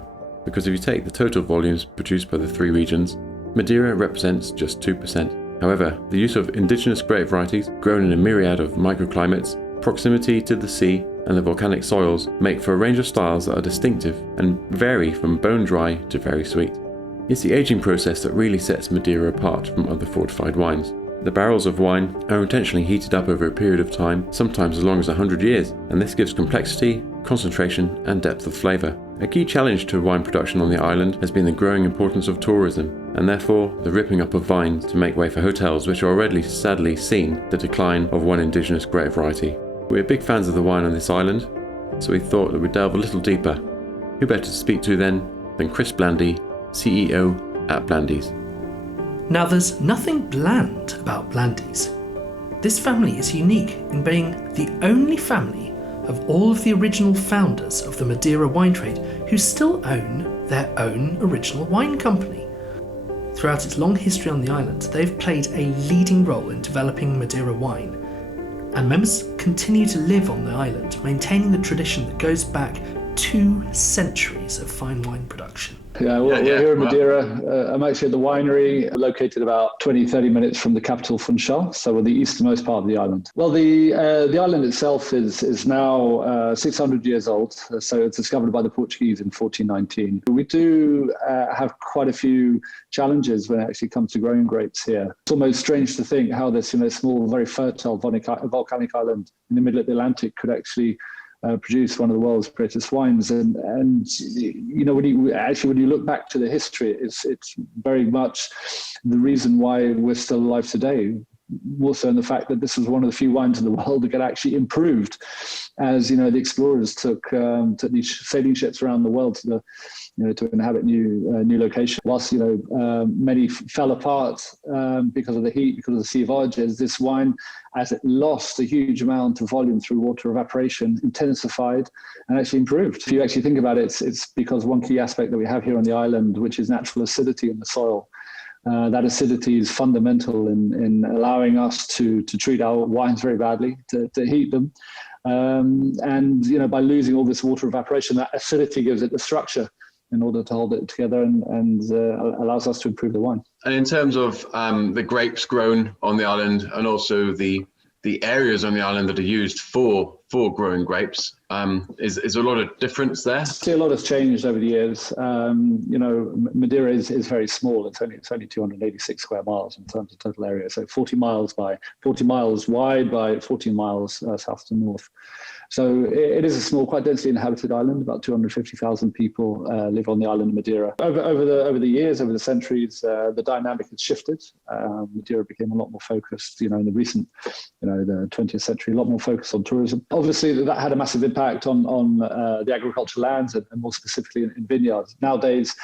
because if you take the total volumes produced by the 3 regions, Madeira represents just 2%. However, the use of indigenous grape varieties grown in a myriad of microclimates, proximity to the sea and the volcanic soils make for a range of styles that are distinctive and vary from bone dry to very sweet. It's the aging process that really sets Madeira apart from other fortified wines. The barrels of wine are intentionally heated up over a period of time, sometimes as long as 100 years, and this gives complexity, concentration and depth of flavour. A key challenge to wine production on the island has been the growing importance of tourism, and therefore the ripping up of vines to make way for hotels, which are already sadly seen the decline of one indigenous grape variety. We're big fans of the wine on this island, so we thought that we'd delve a little deeper. Who better to speak to then than Chris Blandy, CEO at Blandy's. Now there's nothing bland about Blandy's. This family is unique in being the only family of all of the original founders of the Madeira wine trade who still own their own original wine company. Throughout its long history on the island, they've played a leading role in developing Madeira wine, and members continue to live on the island, maintaining the tradition that goes back 2 centuries of fine wine production. Yeah, we're here in Madeira. I'm actually at the winery, located about 20-30 minutes from the capital, Funchal, so we're the easternmost part of the island. Well, the island itself is now 600 years old, so it's discovered by the Portuguese in 1419. We do have quite a few challenges when it actually comes to growing grapes here. It's almost strange to think how this small, very fertile volcanic island in the middle of the Atlantic could actually produce one of the world's greatest wines, and when you look back to the history, it's very much the reason why we're still alive today. More so in the fact that this was one of the few wines in the world that got actually improved, as the explorers took these sailing ships around the world to inhabit new locations. Whilst many fell apart because of the heat, because of the sea voyages, this wine, as it lost a huge amount of volume through water evaporation, intensified and actually improved. If you actually think about it, it's because one key aspect that we have here on the island, which is natural acidity in the soil. That acidity is fundamental in allowing us to treat our wines very badly, to heat them. By losing all this water evaporation, that acidity gives it the structure in order to hold it together and allows us to improve the wine. And in terms of the grapes grown on the island, and also the areas on the island that are used for growing grapes, is there a lot of difference there? See, a lot has changed over the years. Madeira is very small. It's only 286 square miles in terms of total area. So 40 miles wide by 14 miles south to north. So it is a small, quite densely inhabited island. About 250,000 people live on the island of Madeira. Over the years, over the centuries, the dynamic has shifted. Madeira became a lot more focused, in the recent, the 20th century, a lot more focused on tourism. Obviously, that had a massive impact on the agricultural lands and more specifically in vineyards. Nowadays,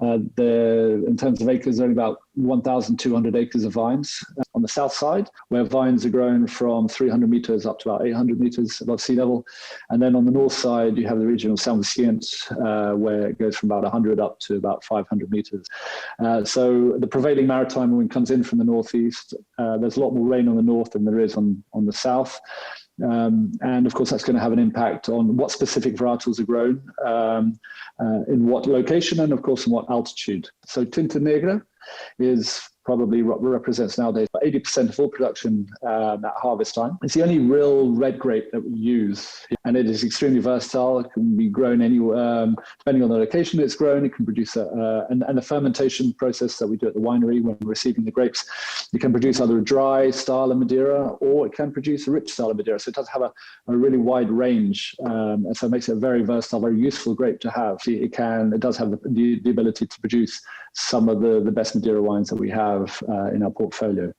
in terms of acres, there are only about 1,200 acres of vines on the south side, where vines are grown from 300 meters up to about 800 meters above sea level. And then on the north side, you have the region of São Vicente, where it goes from about 100 up to about 500 meters. So the prevailing maritime wind comes in from the northeast. There's a lot more rain on the north than there is on the south. And of course, that's going to have an impact on what specific varietals are grown, in what location, and of course, in what altitude. So Tinta Negra is probably represents nowadays about 80% of all production at harvest time. It's the only real red grape that we use, and it is extremely versatile. It can be grown anywhere, depending on the location it's grown. It can produce and the fermentation process that we do at the winery when we're receiving the grapes, it can produce either a dry style of Madeira or it can produce a rich style of Madeira. So it does have a really wide range, and so it makes it a very versatile, very useful grape to have. It does have the ability to produce some of the best Madeira wines that we have in our portfolio.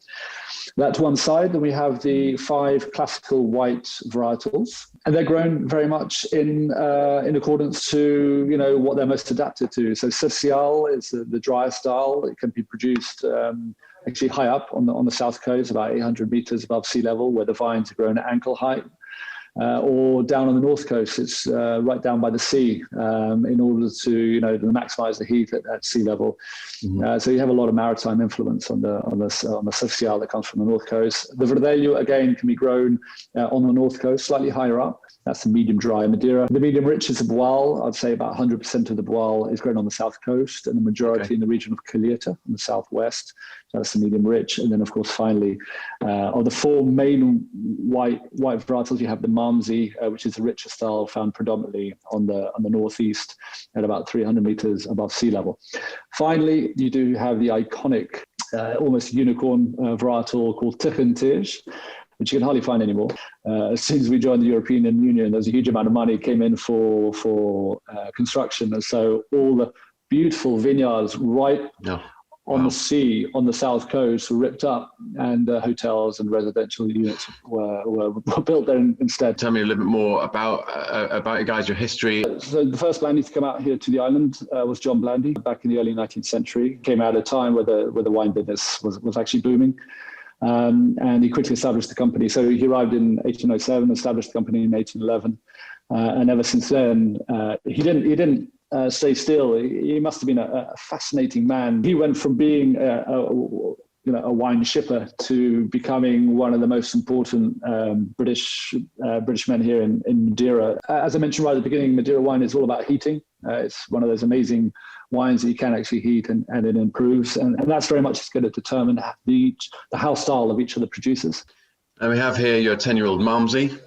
That's one side. Then we have the 5 classical white varietals, and they're grown very much in accordance to what they're most adapted to. So Social is the drier style. It can be produced actually high up on the south coast, about 800 meters above sea level, where the vines are grown at ankle height. Or down on the north coast, it's right down by the sea, in order to maximize the heat at sea level. Mm-hmm. So you have a lot of maritime influence on the Social that comes from the north coast. The Verdelho again can be grown on the north coast, slightly higher up. That's the medium dry Madeira. The medium rich is the Boal. I'd say about 100% of the Boal is grown on the south coast, and the majority in the region of Calheta on the southwest. So that's the medium rich. And then, of course, finally, of the 4 main white varietals, you have the Malmsey, which is the richer style, found predominantly on the northeast at about 300 meters above sea level. Finally, you do have the iconic, almost unicorn varietal called Tichentij, which you can hardly find anymore. As soon as we joined the European Union, there's a huge amount of money came in for construction. And so all the beautiful vineyards on the sea, on the south coast, were ripped up, and hotels and residential units were built there instead. Tell me a little bit more about you guys, your history. So the first Blandy to come out here to the island was John Blandy back in the early 19th century. Came out at a time where the wine business was actually booming. And he quickly established the company. So he arrived in 1807, established the company in 1811, and ever since then, he didn't stay still. He must have been a fascinating man. He went from being a wine shipper to becoming one of the most important British men here in Madeira. As I mentioned right at the beginning, Madeira wine is all about heating. It's one of those amazing wines that you can actually heat and it improves. And that's very much going to determine the house style of each of the producers. And we have here your 10-year-old Malmsey.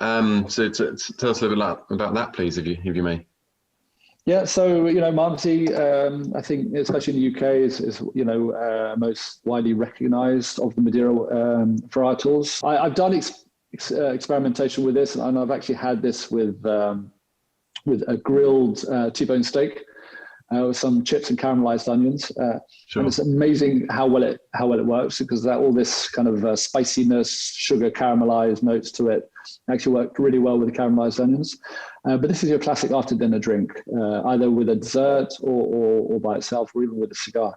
So tell us a little bit about that, please, if you may. Yeah, so Malmsey, I think especially in the UK is most widely recognised of the Madeira varietals. I've done experimentation with this, and I've actually had this with a grilled T-bone steak with some chips and caramelised onions. Sure. And it's amazing how well it works, because all this kind of spiciness, sugar, caramelised notes to it actually work really well with the caramelised onions. But this is your classic after dinner drink, either with a dessert or by itself, or even with a cigar.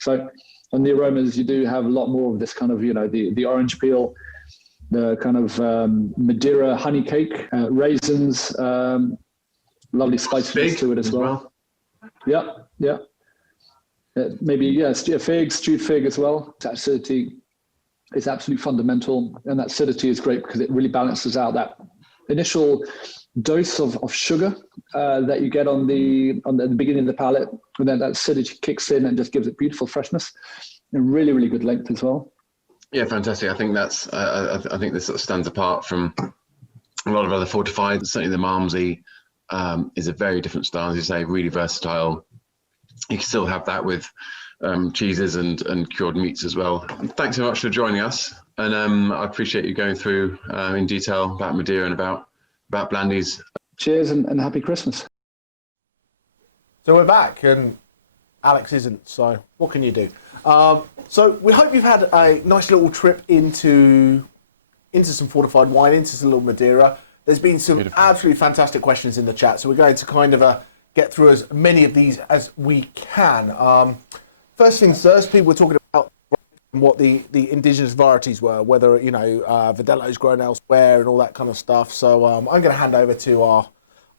So on the aromas, you do have a lot more of this kind of, the orange peel, the kind of Madeira honey cake, raisins, lovely spiciness to it as well. Yeah. Maybe, fig, stewed fig as well. That acidity is absolutely fundamental. And that acidity is great because it really balances out that initial dose of sugar that you get on the beginning of the palate. And then that acidity kicks in and just gives it beautiful freshness and really, really good length as well. Yeah, fantastic. I think that's, I think this sort of stands apart from a lot of other fortified. Certainly the Malmsey is a very different style, as you say, really versatile. You can still have that with cheeses and cured meats as well. Thanks so much for joining us, and I appreciate you going through in detail about Madeira and about Blandies. Cheers and happy Christmas. So we're back, and Alex isn't, so what can you do? So we hope you've had a nice little trip into some fortified wine, into some little Madeira. There's been some absolutely fantastic questions in the chat, so we're going to kind of get through as many of these as we can. First things first, people were talking about what the indigenous varieties were, whether, Verdelho's grown elsewhere and all that kind of stuff. So I'm going to hand over to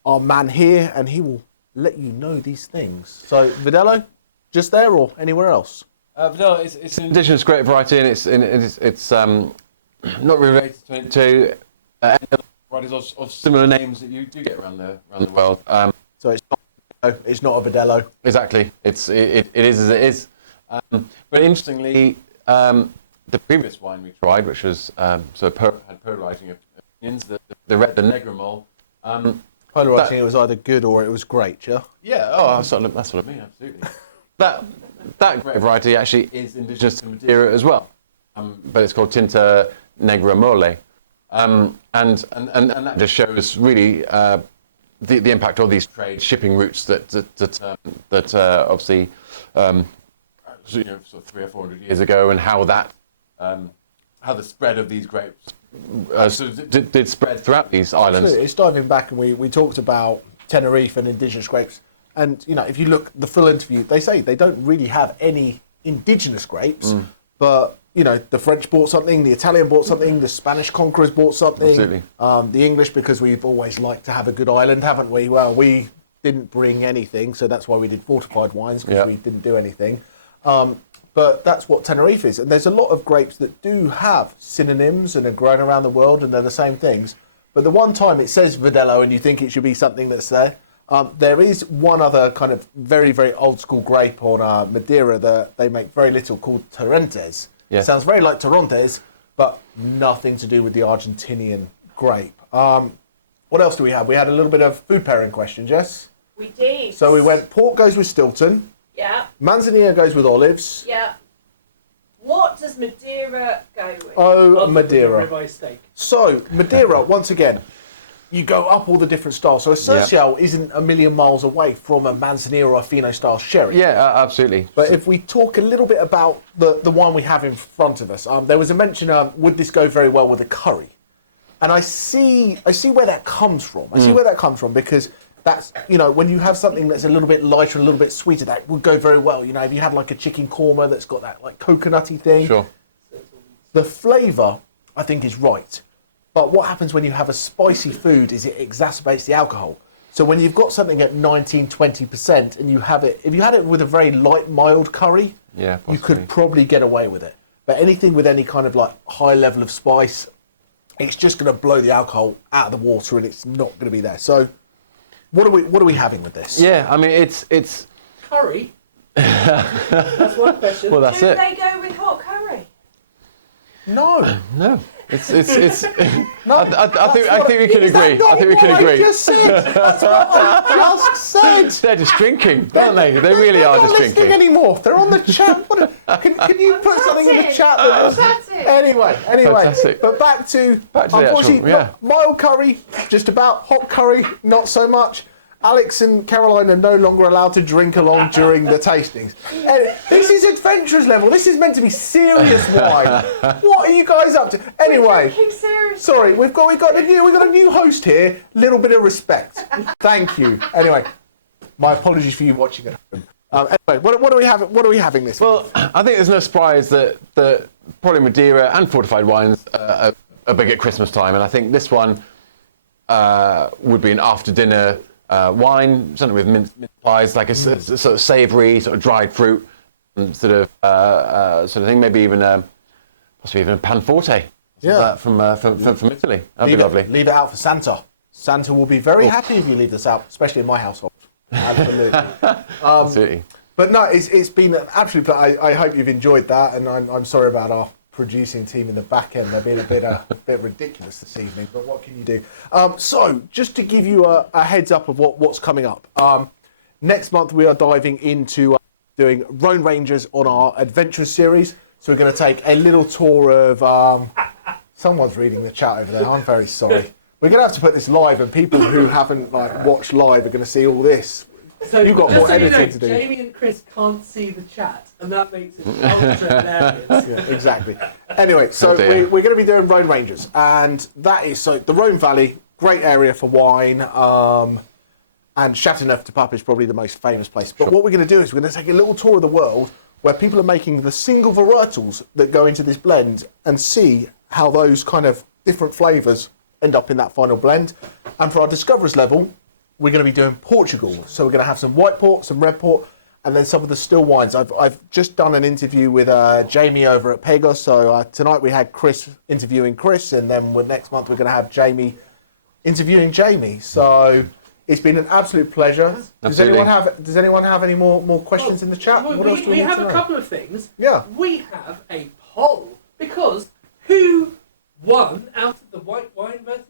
our man here, and he will let you know these things. So Verdelho, just there or anywhere else? Verdelho, it's an indigenous grape variety, and it's not related to any other varieties of similar names that you do get around the world. So it's not a Verdelho. Exactly. It is as it is. But interestingly, the previous wine we tried, which was had polarizing opinions, the red, the Negramol. Polarizing, it was either good or it was great, yeah? Yeah. Oh, that's what I mean. Absolutely. that grape variety actually is indigenous to Madeira as well, but it's called Tinta Negra Mole, and that just shows really the impact of these trade shipping routes that obviously sort of 300 or 400 years ago, and how the spread of these grapes did spread throughout these islands. Absolutely. It's diving back, and we talked about Tenerife and indigenous grapes. And, if you look the full interview, they say they don't really have any indigenous grapes, but, the French bought something, the Italian bought something, the Spanish conquerors bought something. Absolutely. The English, because we've always liked to have a good island, haven't we? Well, we didn't bring anything, so that's why we did fortified wines, because we didn't do anything. But that's what Tenerife is. And there's a lot of grapes that do have synonyms and are grown around the world, and they're the same things. But the one time it says Verdelho and you think it should be something that's there, there is one other kind of very, very old school grape on Madeira that they make very little, called Torrentes. Yeah. It sounds very like Torrontes, but nothing to do with the Argentinian grape. What else do we have? We had a little bit of food pairing question, Jess? We did. So we went, pork goes with Stilton. Yeah. Manzanilla goes with olives. Yeah. What does Madeira go with? Oh, Madeira. Ribeye steak. So, Madeira, once again, you go up all the different styles. So a Sercial isn't a million miles away from a Manzanilla or a Fino style sherry. Yeah, absolutely. But if we talk a little bit about the one we have in front of us, there was a mention of, would this go very well with a curry? And I see where that comes from. I see where that comes from, because that's, when you have something that's a little bit lighter, a little bit sweeter, that would go very well. If you had like a chicken korma that's got that like coconutty thing. Sure. The flavour, I think, is right. But what happens when you have a spicy food is it exacerbates the alcohol. So when you've got something at 19, 20% and you have it, if you had it with a very light, mild curry, Yeah, you possibly. could probably get away with it. But anything with any kind of like high level of spice, it's just going to blow the alcohol out of the water, and it's not going to be there. So, what are we having with this? Yeah, I mean it's Curry. That's one question. Well, that's Do it. they go with hot curry? No. No. It's No, I think we can agree. I think we can agree. Just said. That's what I just said. They're just drinking, aren't they? They really are just They're not listening drinking. anymore. They're on the chat. Can you put something in the chat? Anyway. Fantastic. But back to the unfortunately, actual, mild curry, just about. Hot curry, not so much. Alex and Caroline are no longer allowed to drink along during the tastings. This is adventurers level. This is meant to be serious wine. What are you guys up to? Anyway, sorry, we've got a new host here. Little bit of respect. Thank you. Anyway, my apologies for you watching at home. Anyway, what are we having this? Well, I think there's no surprise that probably Madeira and fortified wines are big at Christmas time, and I think this one would be an after dinner. Wine, something with mince pies, like a sort of savoury, sort of dried fruit, sort of thing. Maybe even possibly even a panforte. Yeah, from Italy. That'd be lovely. Leave it out for Santa. Santa will be very happy if you leave this out, especially in my household. Absolutely. Absolutely. But no, it's been an absolute pleasure. I hope you've enjoyed that, and I'm sorry about our producing team in the back end. They're being a bit ridiculous this evening, but what can you do? So just to give you a heads up of what's coming up. Next month we are diving into doing Rhone Rangers on our Adventures series. So we're going to take a little tour of... someone's reading the chat over there. I'm very sorry. We're going to have to put this live, and people who haven't watched live are going to see all this. So you've got more editing you know, to do. Jamie and Chris can't see the chat, and that makes it ultra hilarious. Yeah, exactly. Anyway, so we're going to be doing Rhone Rangers, and that is the Rhone Valley, great area for wine, and Châteauneuf-du-Pape is probably the most famous place. But what we're going to do is we're going to take a little tour of the world where people are making the single varietals that go into this blend and see how those kind of different flavours end up in that final blend. And for our discoverers level, we're going to be doing Portugal. So we're going to have some white port, some red port, and then some of the still wines. I've just done an interview with Jamie over at Pagos. So tonight we had Chris interviewing Chris, and then next month we're going to have Jamie interviewing Jamie. So it's been an absolute pleasure. Does anyone have any more questions in the chat? Well, what else do we need have to a know? couple of things. Yeah. We have a poll, because who won out of the white wine versus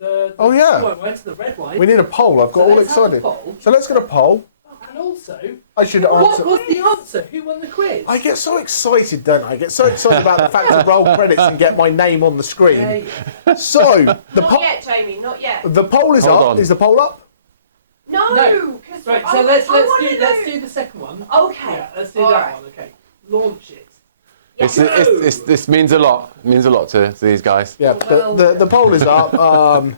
the Oh, yeah. white wine to the red wine? We need a poll. I've got all let's have a excited. poll. So let's get a poll. And also, I should answer. what was the answer? Who won the quiz? I get so excited, don't I? I get so excited about the fact to roll credits and get my name on the screen. Yeah. So the Not poll. yet, Jamie. Not yet. The poll is Hold up. on. Is the poll up? No. Right. So let's do the second one. Okay. Yeah, let's do that one. Okay. Launch it. This means a lot. It means a lot to these guys. Yeah. The poll is up.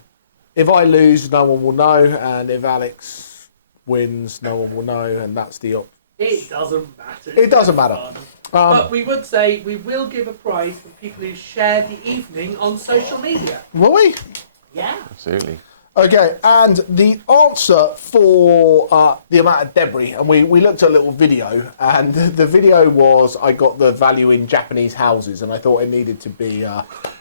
If I lose, no one will know, and if Alex wins, no one will know, and that's the op. It doesn't matter. It doesn't matter. But we would say we will give a prize for people who share the evening on social media. Will we? Yeah. Absolutely. Okay, and the answer for the amount of debris, and we looked at a little video, and the video was I got the value in Japanese houses, and I thought it needed to be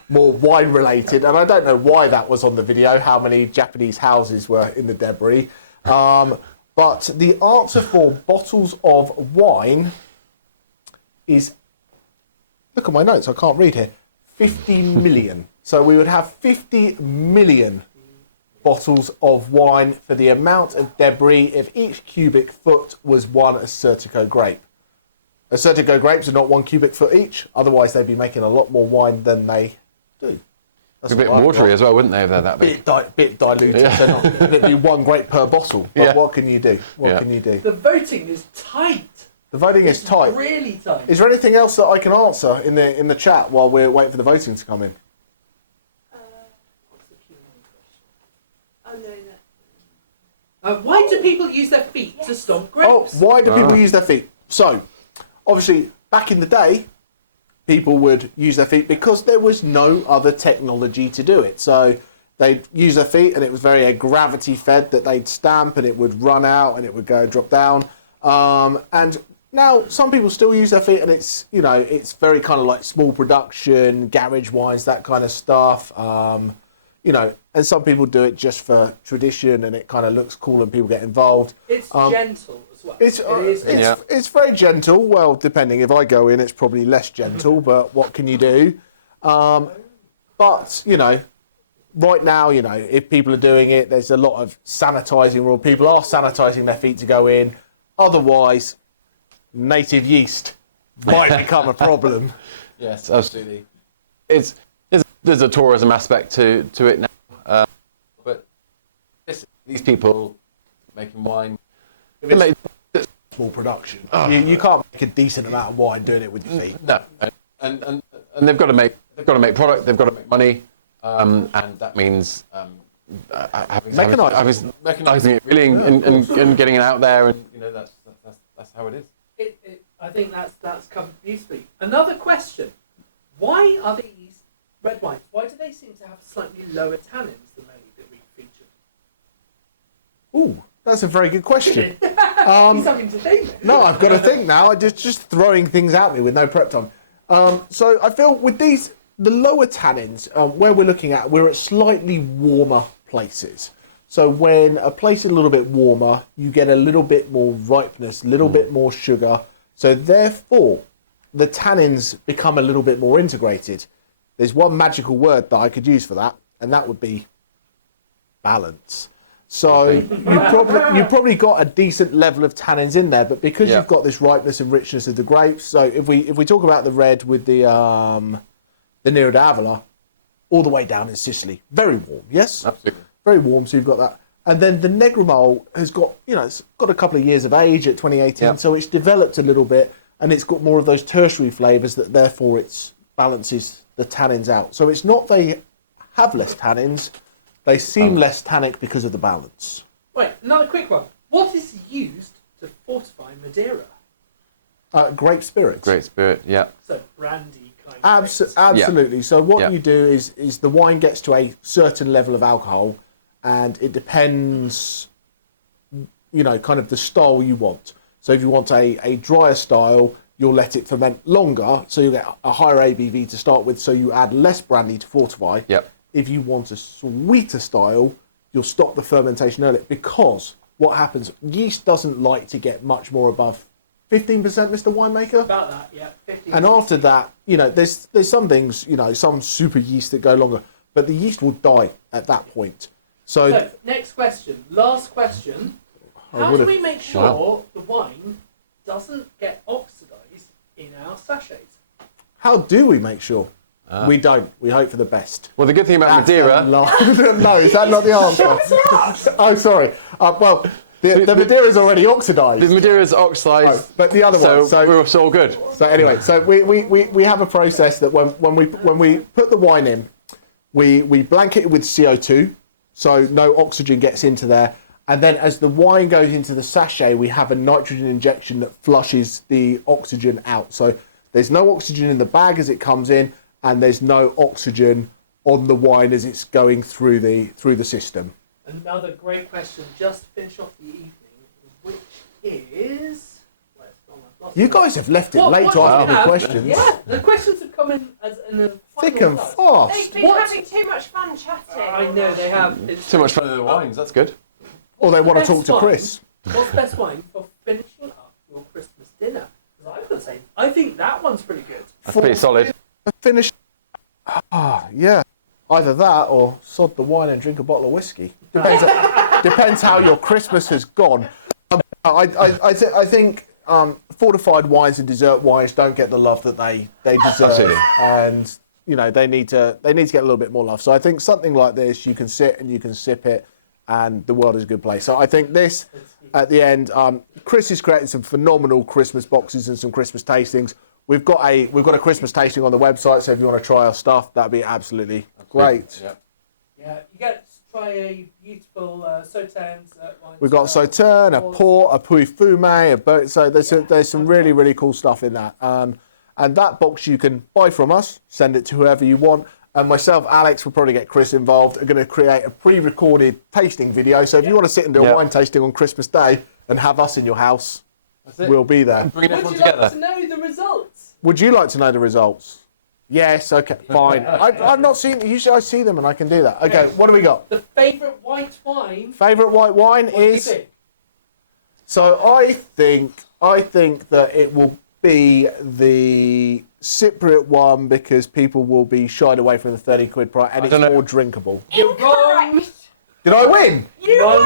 more wine related, and I don't know why that was on the video, how many Japanese houses were in the debris, but the answer for bottles of wine is, look at my notes, I can't read here, 50 million. So we would have 50 million bottles of wine for the amount of debris if each cubic foot was one Assyrtiko grape. Assyrtiko grapes are not 1 cubic foot each, otherwise they'd be making a lot more wine than they do. That's A bit what I've watery got. as well, wouldn't they, if they're that big? Bit diluted. Yeah. So not, it'd be 1 grape per bottle. But Yeah. what can you do? What Yeah. can you do? The voting is tight. The voting is tight. Really tight. Is there anything else that I can answer in the chat while we're waiting for the voting to come in? Why do people use their feet to stomp Oh, grapes? why do people use their feet? So, obviously, back in the day, people would use their feet because there was no other technology to do it. So they'd use their feet, and it was very gravity fed that they'd stamp, and it would run out, and it would go drop down. And Now, some people still use their feet, and it's, you know, it's very kind of like small production, garage wines, that kind of stuff. You know, and some people do it just for tradition, and it kind of looks cool, and people get involved. It's gentle as well. It's very gentle. Well, depending. If I go in, it's probably less gentle, but what can you do? But, you know, right now, you know, if people are doing it, there's a lot of sanitising rule. People are sanitising their feet to go in. Otherwise, native yeast might become a problem. Yes, absolutely. There's a tourism aspect to it now. But these people making wine, small production. You can't make a decent amount of wine doing it with your feet. No, and they've got to make product. They've got to make money, and that means mechanising it really, and getting it out there, and you know that's how it is. I think that's covered beautifully. Another question: why are these red wines? Why do they seem to have slightly lower tannins than many that we featured? Ooh, that's a very good question. Something to think. No, I've got to think now. I'm just throwing things at me with no prep time. So I feel with these, the lower tannins, where we're looking at, we're at slightly warmer places. So when a place is a little bit warmer, you get a little bit more ripeness, a little bit more sugar. So therefore, the tannins become a little bit more integrated. There's one magical word that I could use for that, and that would be balance. So you probably got a decent level of tannins in there, but because you've got this ripeness and richness of the grapes. So if we talk about the red with the Nero d'Avola, all the way down in Sicily, very warm, yes, absolutely, very warm. So you've got that, and then the Negremol has got, you know, it's got a couple of years of age at 2018, so it's developed a little bit, and it's got more of those tertiary flavours that therefore it balances the tannins out. So it's not they have less tannins. They seem less tannic because of the balance. Wait, another quick one. What is used to fortify Madeira? Grape spirits. Grape spirit, yeah. So brandy kind of Absolutely. Yeah. So what you do is the wine gets to a certain level of alcohol, and it depends, you know, kind of the style you want. So if you want a drier style, you'll let it ferment longer, so you get a higher ABV to start with, so you add less brandy to fortify. Yep. If you want a sweeter style, you'll stop the fermentation early, because what happens, yeast doesn't like to get much more above 15%, Mr. Winemaker? About that, yeah. 15%. And after that, you know, there's some things, you know, some super yeast that go longer, but the yeast will die at that point. So next question, last question. How do we make sure the wine doesn't get oxidized in our sachets? How do we make sure? We don't. We hope for the best. Well, the good thing about Madeira... No, is that not the answer? Oh, sorry. Well, the Madeira's already oxidised. The Madeira's oxidised. Oh, but the other one... So we're all good. So anyway, so we have a process that when we put the wine in, we blanket it with CO2, so no oxygen gets into there. And then as the wine goes into the sachet, we have a nitrogen injection that flushes the oxygen out. So there's no oxygen in the bag as it comes in, and there's no oxygen on the wine as it's going through the system. Another great question, just to finish off the evening, which is... You guys have left it late to ask any questions. Yeah, the questions have come in a thick and fast. They've been having too much fun chatting. I know they have. Too much fun with the wines, that's good. Or they want to talk to Chris. What's the best wine for finishing up your Christmas dinner? Because I've got to say, I think that one's pretty good. That's pretty solid. Finish. Yeah. Either that or sod the wine and drink a bottle of whiskey. Depends how your Christmas has gone. I think fortified wines and dessert wines don't get the love that they deserve. Absolutely. And you know, they need to get a little bit more love. So I think something like this, you can sit and you can sip it, and the world is a good place. So I think this, at the end, Chris is creating some phenomenal Christmas boxes and some Christmas tastings. We've got a Christmas tasting on the website, so if you want to try our stuff, that'd be absolutely great. Yeah, you get to try a beautiful Sauternes wine. We've got Sauterne, a port, a Puy Fumé, so there's some really, really cool stuff in that. And that box you can buy from us, send it to whoever you want. And myself, Alex, will probably get Chris involved, are going to create a pre-recorded tasting video. So if you want to sit and do a wine tasting on Christmas Day and have us in your house, will be there. Bring Would everyone you together. like to know the results? Would you like to know the results? Yes, okay, fine. I've not seen, usually I see them and I can do that. Okay, what do we got? The favourite white wine. Favourite white wine What do you is... think? So I think that it will be the Cypriot one because people will be shied away from the 30 quid price and it's more drinkable. You're wrong. Did I win? You Wrong.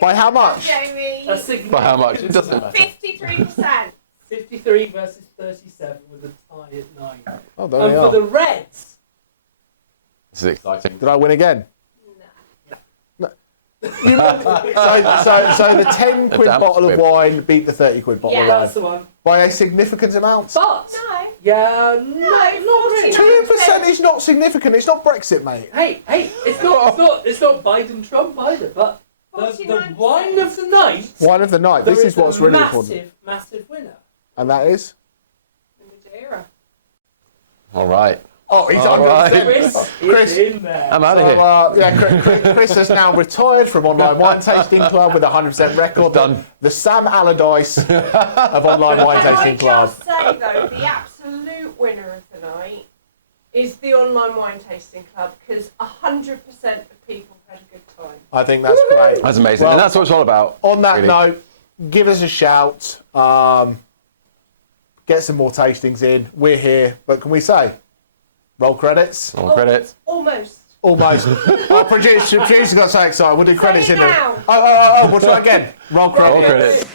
By how much? Jamie. A significant By how much? It doesn't matter. 53%. 53 versus 37 with a tie at 9. Oh, there And we for are. the Reds, This is exciting. Did I win again? No. So the 10 quid Damn bottle of squib. wine beat the 30 quid bottle Yeah. of wine. that's the one. By a significant amount. But, No. yeah, no, not really. 2% is not significant. It's not Brexit, mate. Hey, it's not Biden Trump either, but the wine of the night. Wine of the night. This there is what's a really massive, important. massive winner. And that is? Madeira. All right. Oh, he's All right. Chris is in there. I'm out of here. Yeah, Chris has now retired from Online Wine Tasting Club with a 100% record. Done. The Sam Allardyce of Online Wine Can I Tasting Club. just say, though, the absolute winner of the night is the Online Wine Tasting Club because 100% of people had a good time. I think that's great. That's amazing. Well, and that's what it's all about. On that really. note, give us a shout. Get some more tastings in. We're here. But can we say? Roll credits. Roll credits. Almost. Almost. Our producer got so excited. We'll do credits in there. now. Oh, we'll try again. Roll Roll credits. credits.